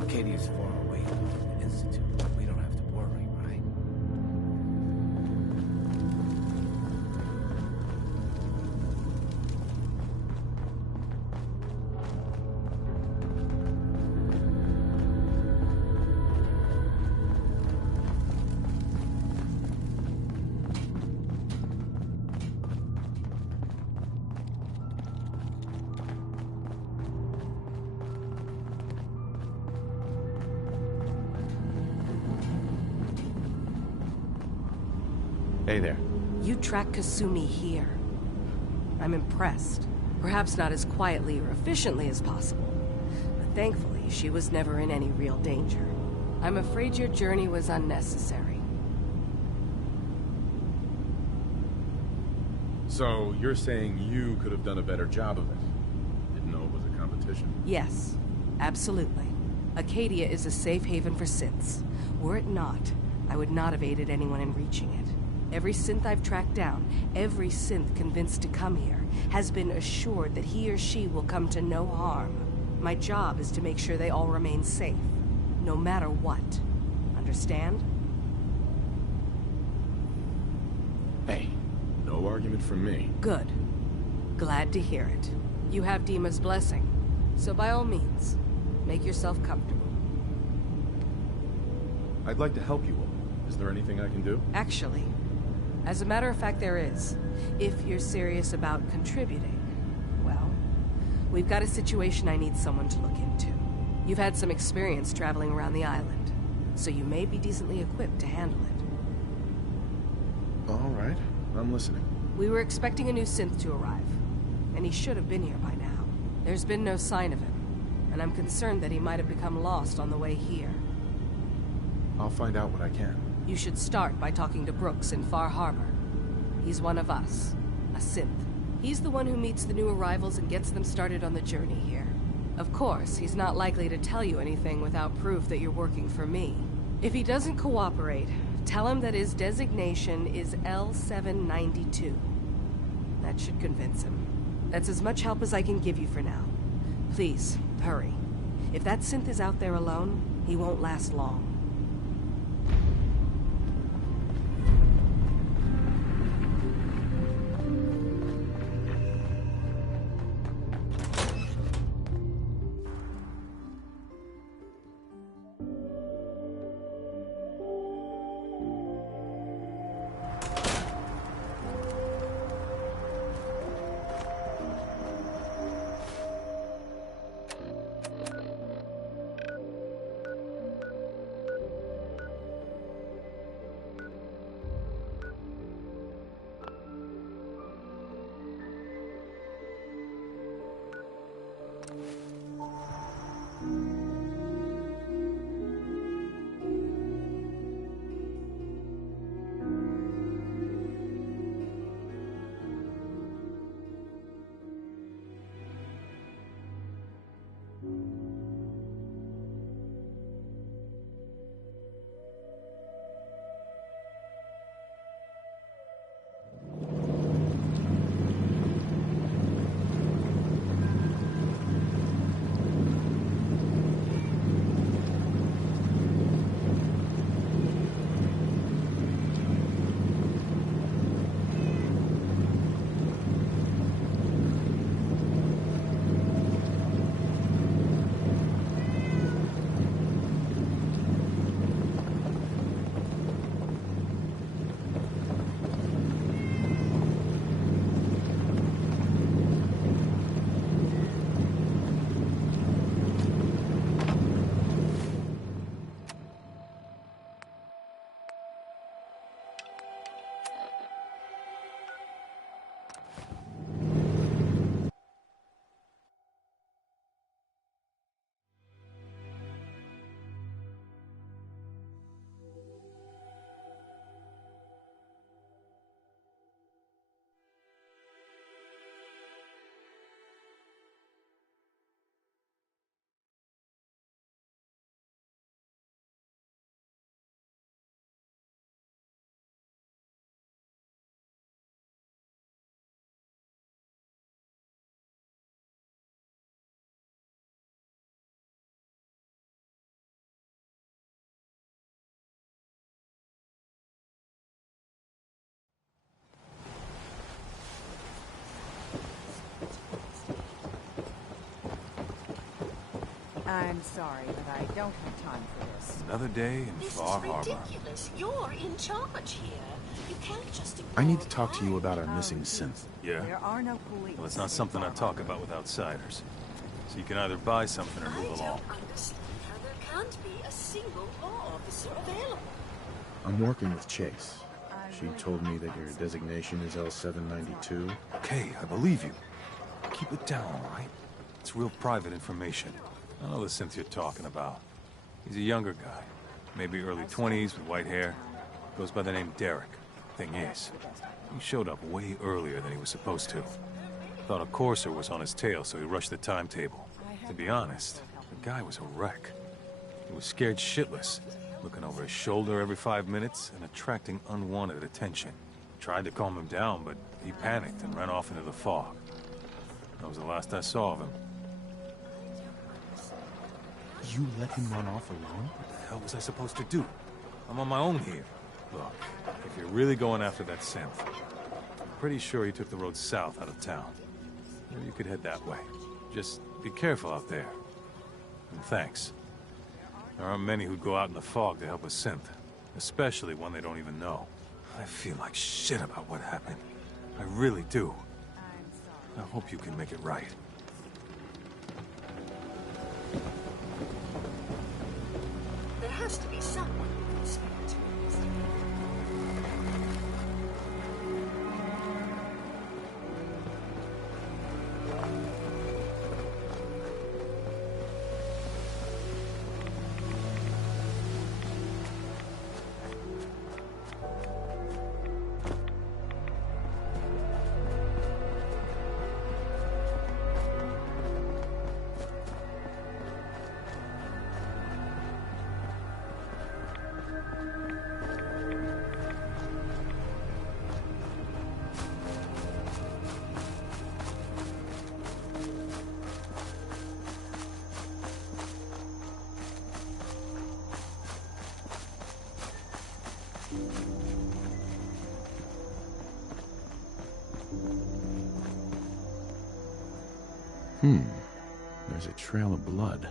Arcadia's far away from the Institute. We don't have to worry, right? Hey there. You tracked Kasumi here. I'm impressed. Perhaps not as quietly or efficiently as possible, but thankfully she was never in any real danger. I'm afraid your journey was unnecessary. So, you're saying you could have done a better job of it? Didn't know it was a competition? Yes, absolutely. Acadia is a safe haven for synths. Were it not, I would not have aided anyone in reaching it. Every synth I've tracked down, every synth convinced to come here, has been assured that he or she will come to no harm. My job is to make sure they all remain safe, no matter what. Understand? Hey. No argument from me. Good. Glad to hear it. You have Dima's blessing, so by all means, make yourself comfortable. I'd like to help you all. Is there anything I can do? Actually, as a matter of fact, there is. If you're serious about contributing, well, we've got a situation I need someone to look into. You've had some experience traveling around the island, so you may be decently equipped to handle it. All right, I'm listening. We were expecting a new synth to arrive, and he should have been here by now. There's been no sign of him, and I'm concerned that he might have become lost on the way here. I'll find out what I can. You should start by talking to Brooks in Far Harbor. He's one of us, a synth. He's the one who meets the new arrivals and gets them started on the journey here. Of course, he's not likely to tell you anything without proof that you're working for me. If he doesn't cooperate, tell him that his designation is L792. That should convince him. That's as much help as I can give you for now. Please, hurry. If that synth is out there alone, he won't last long. I'm sorry, but I don't have time for this. Another day in Far Harbor. This is ridiculous. You're in charge here. You can't just I need to talk to you about our missing synth. Yeah? There are no police. Well, it's not something I talk about with outsiders. So you can either buy something or move along. I don't understand how there can't be a single law officer available. I'm working with Chase. She told me that your designation is L792. Okay, I believe you. Keep it down, all right? It's real private information. I know the synth you're talking about. He's a younger guy. Maybe early 20s with white hair. Goes by the name Derek. Thing is, he showed up way earlier than he was supposed to. Thought a courser was on his tail, so he rushed the timetable. To be honest, the guy was a wreck. He was scared shitless, looking over his shoulder every 5 minutes and attracting unwanted attention. Tried to calm him down, but he panicked and ran off into the fog. That was the last I saw of him. You let him run off alone? What the hell was I supposed to do? I'm on my own here. Look, if you're really going after that synth, I'm pretty sure he took the road south out of town. Maybe you could head that way. Just be careful out there. And thanks. There aren't many who'd go out in the fog to help a synth, especially one they don't even know. I feel like shit about what happened. I really do. I hope you can make it right. There has to be someone you can speak to. There's a trail of blood.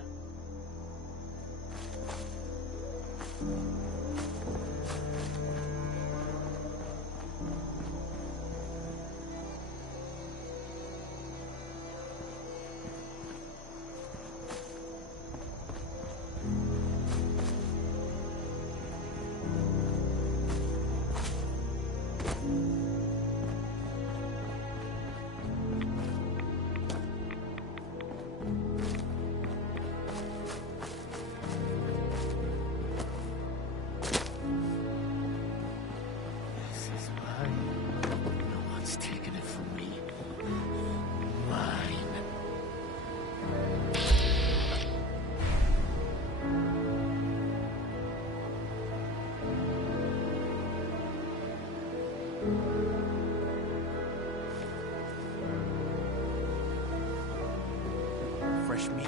Fresh meat,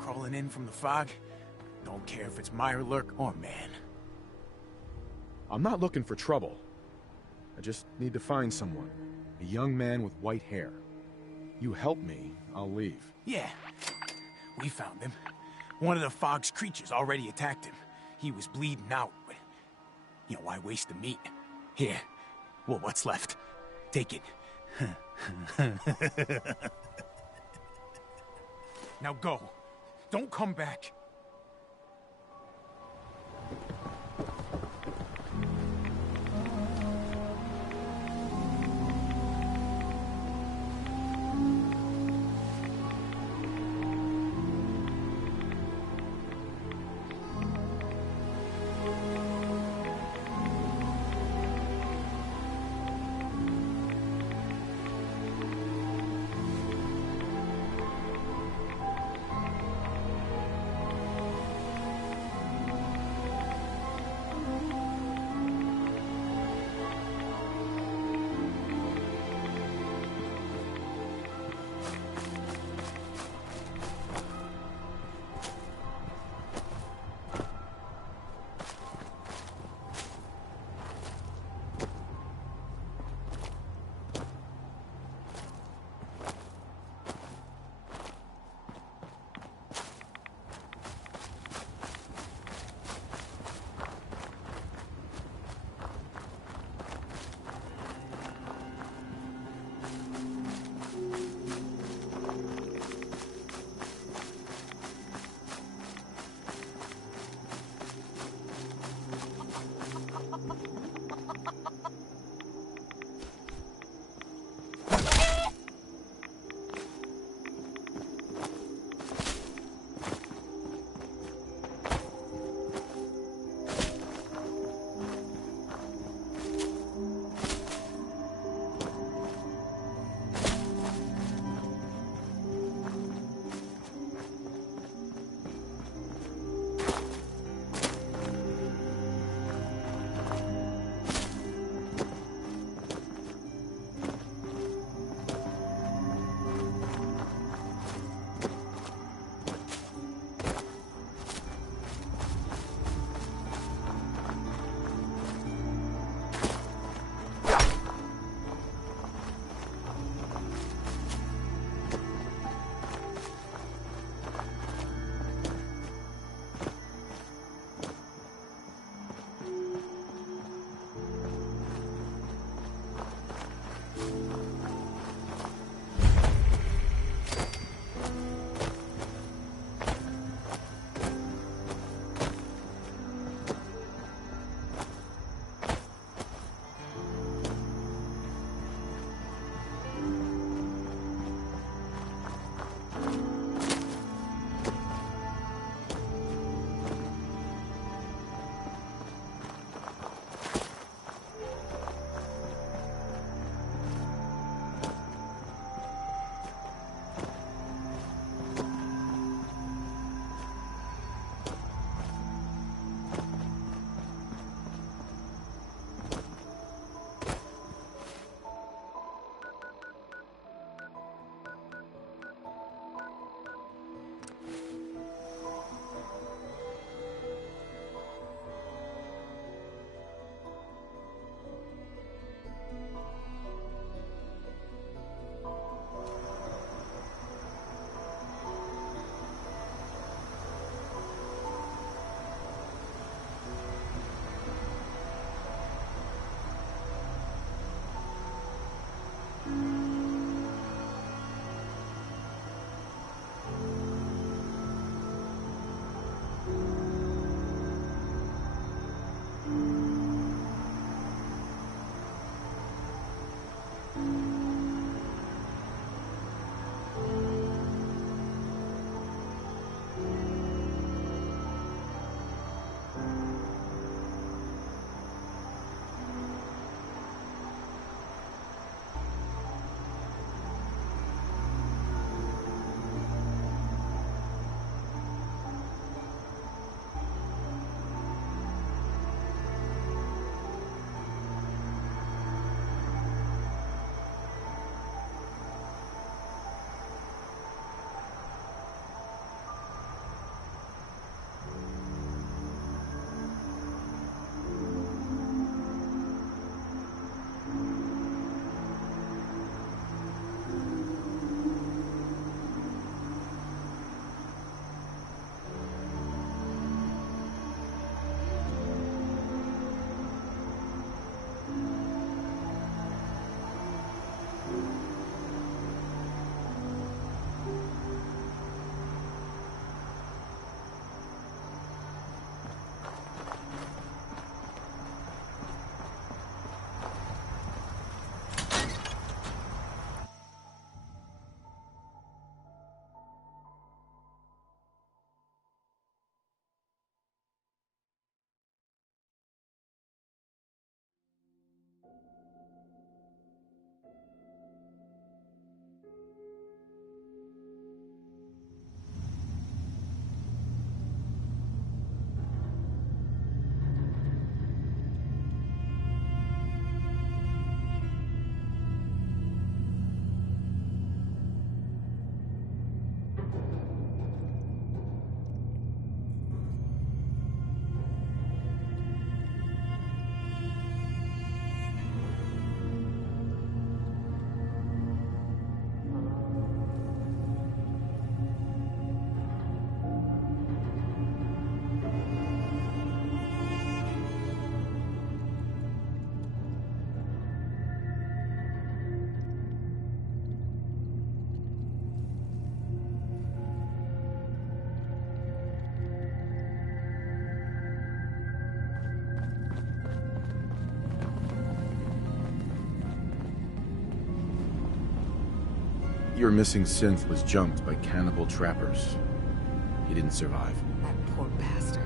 crawling in from the fog. Don't care if it's Mirelurk or man. I'm not looking for trouble. I just need to find someone. A young man with white hair. You help me, I'll leave. Yeah, we found him. One of the fog's creatures already attacked him. He was bleeding out, but... You know, why waste the meat? Here, well, what's left? Take it. Now go. Don't come back. Your missing synth was jumped by cannibal trappers. He didn't survive. That poor bastard.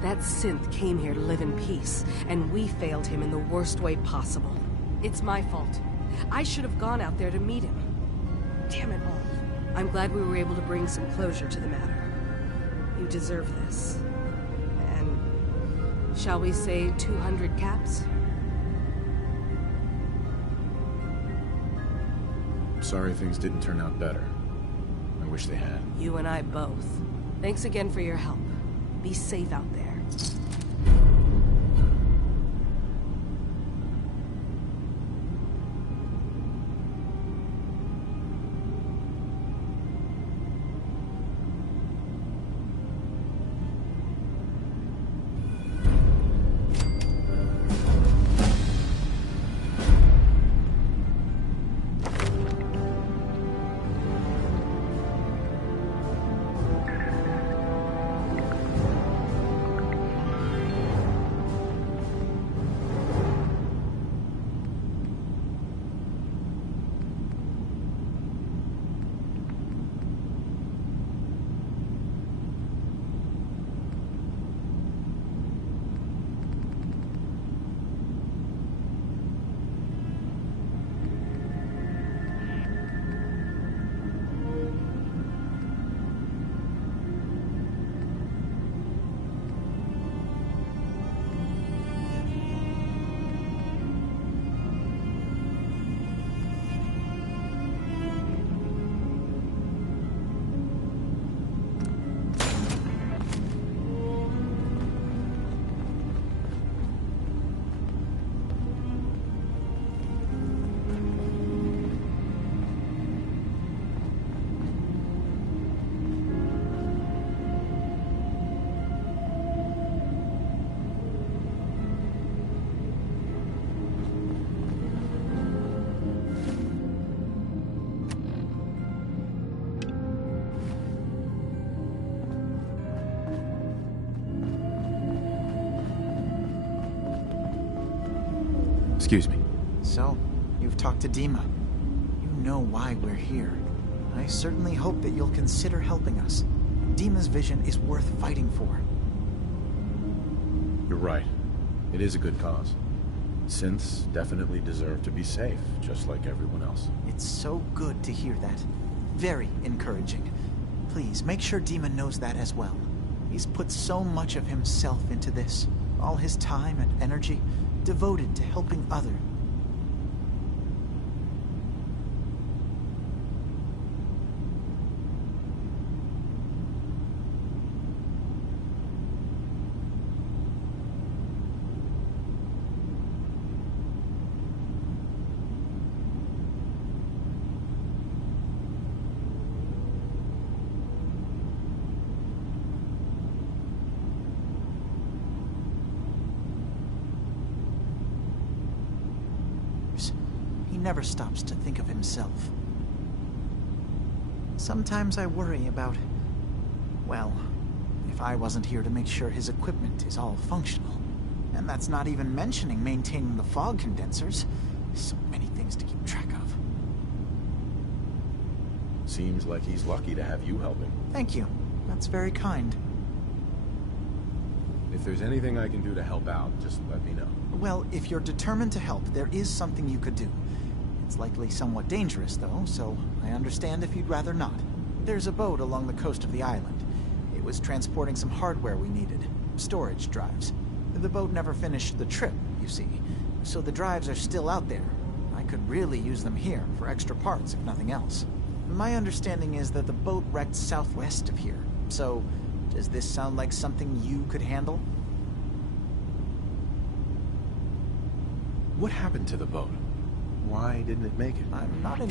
That synth came here to live in peace, and we failed him in the worst way possible. It's my fault. I should have gone out there to meet him. Damn it all. I'm glad we were able to bring some closure to the matter. You deserve this. And shall we say 200 caps? I'm sorry things didn't turn out better. I wish they had. You and I both. Thanks again for your help. Be safe out there. Excuse me. So, you've talked to Dima. You know why we're here. I certainly hope that you'll consider helping us. Dima's vision is worth fighting for. You're right. It is a good cause. Synths definitely deserve to be safe, just like everyone else. It's so good to hear that. Very encouraging. Please, make sure Dima knows that as well. He's put so much of himself into this. All his time and energy devoted to helping others. He never stops to think of himself. Sometimes I worry about, well, if I wasn't here to make sure his equipment is all functional. And that's not even mentioning maintaining the fog condensers. So many things to keep track of. Seems like he's lucky to have you helping. Thank you. That's very kind. If there's anything I can do to help out, just let me know. Well, if you're determined to help, there is something you could do. It's likely somewhat dangerous, though, so I understand if you'd rather not. There's a boat along the coast of the island. It was transporting some hardware we needed. Storage drives. The boat never finished the trip, you see, so the drives are still out there. I could really use them here for extra parts, if nothing else. My understanding is that the boat wrecked southwest of here, so does this sound like something you could handle? What happened to the boat? Why didn't it make it? I'm not in...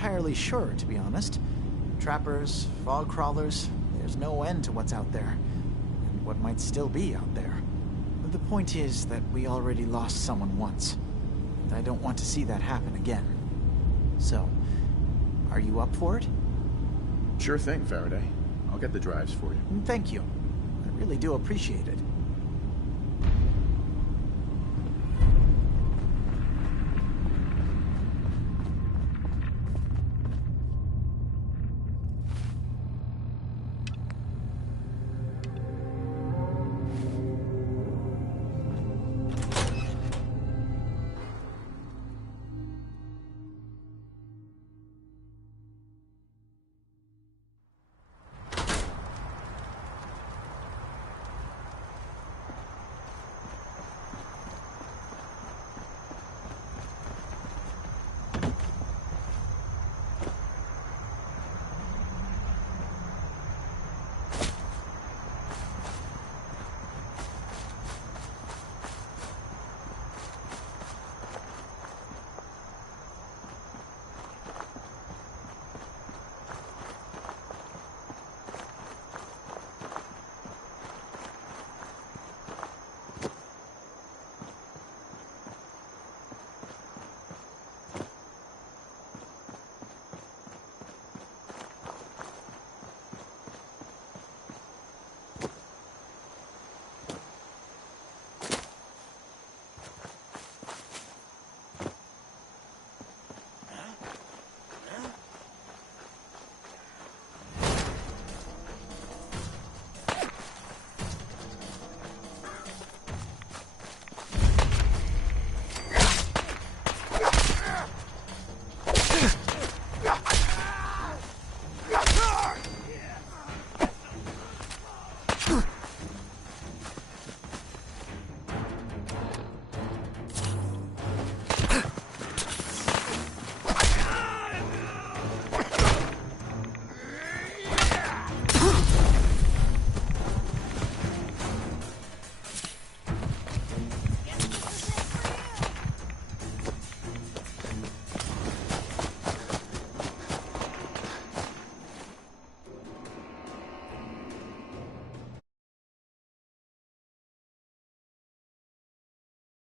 entirely sure, to be honest. Trappers, fog crawlers, there's no end to what's out there. And what might still be out there. But the point is that we already lost someone once. And I don't want to see that happen again. So, are you up for it? Sure thing, Faraday. I'll get the drives for you. Thank you. I really do appreciate it.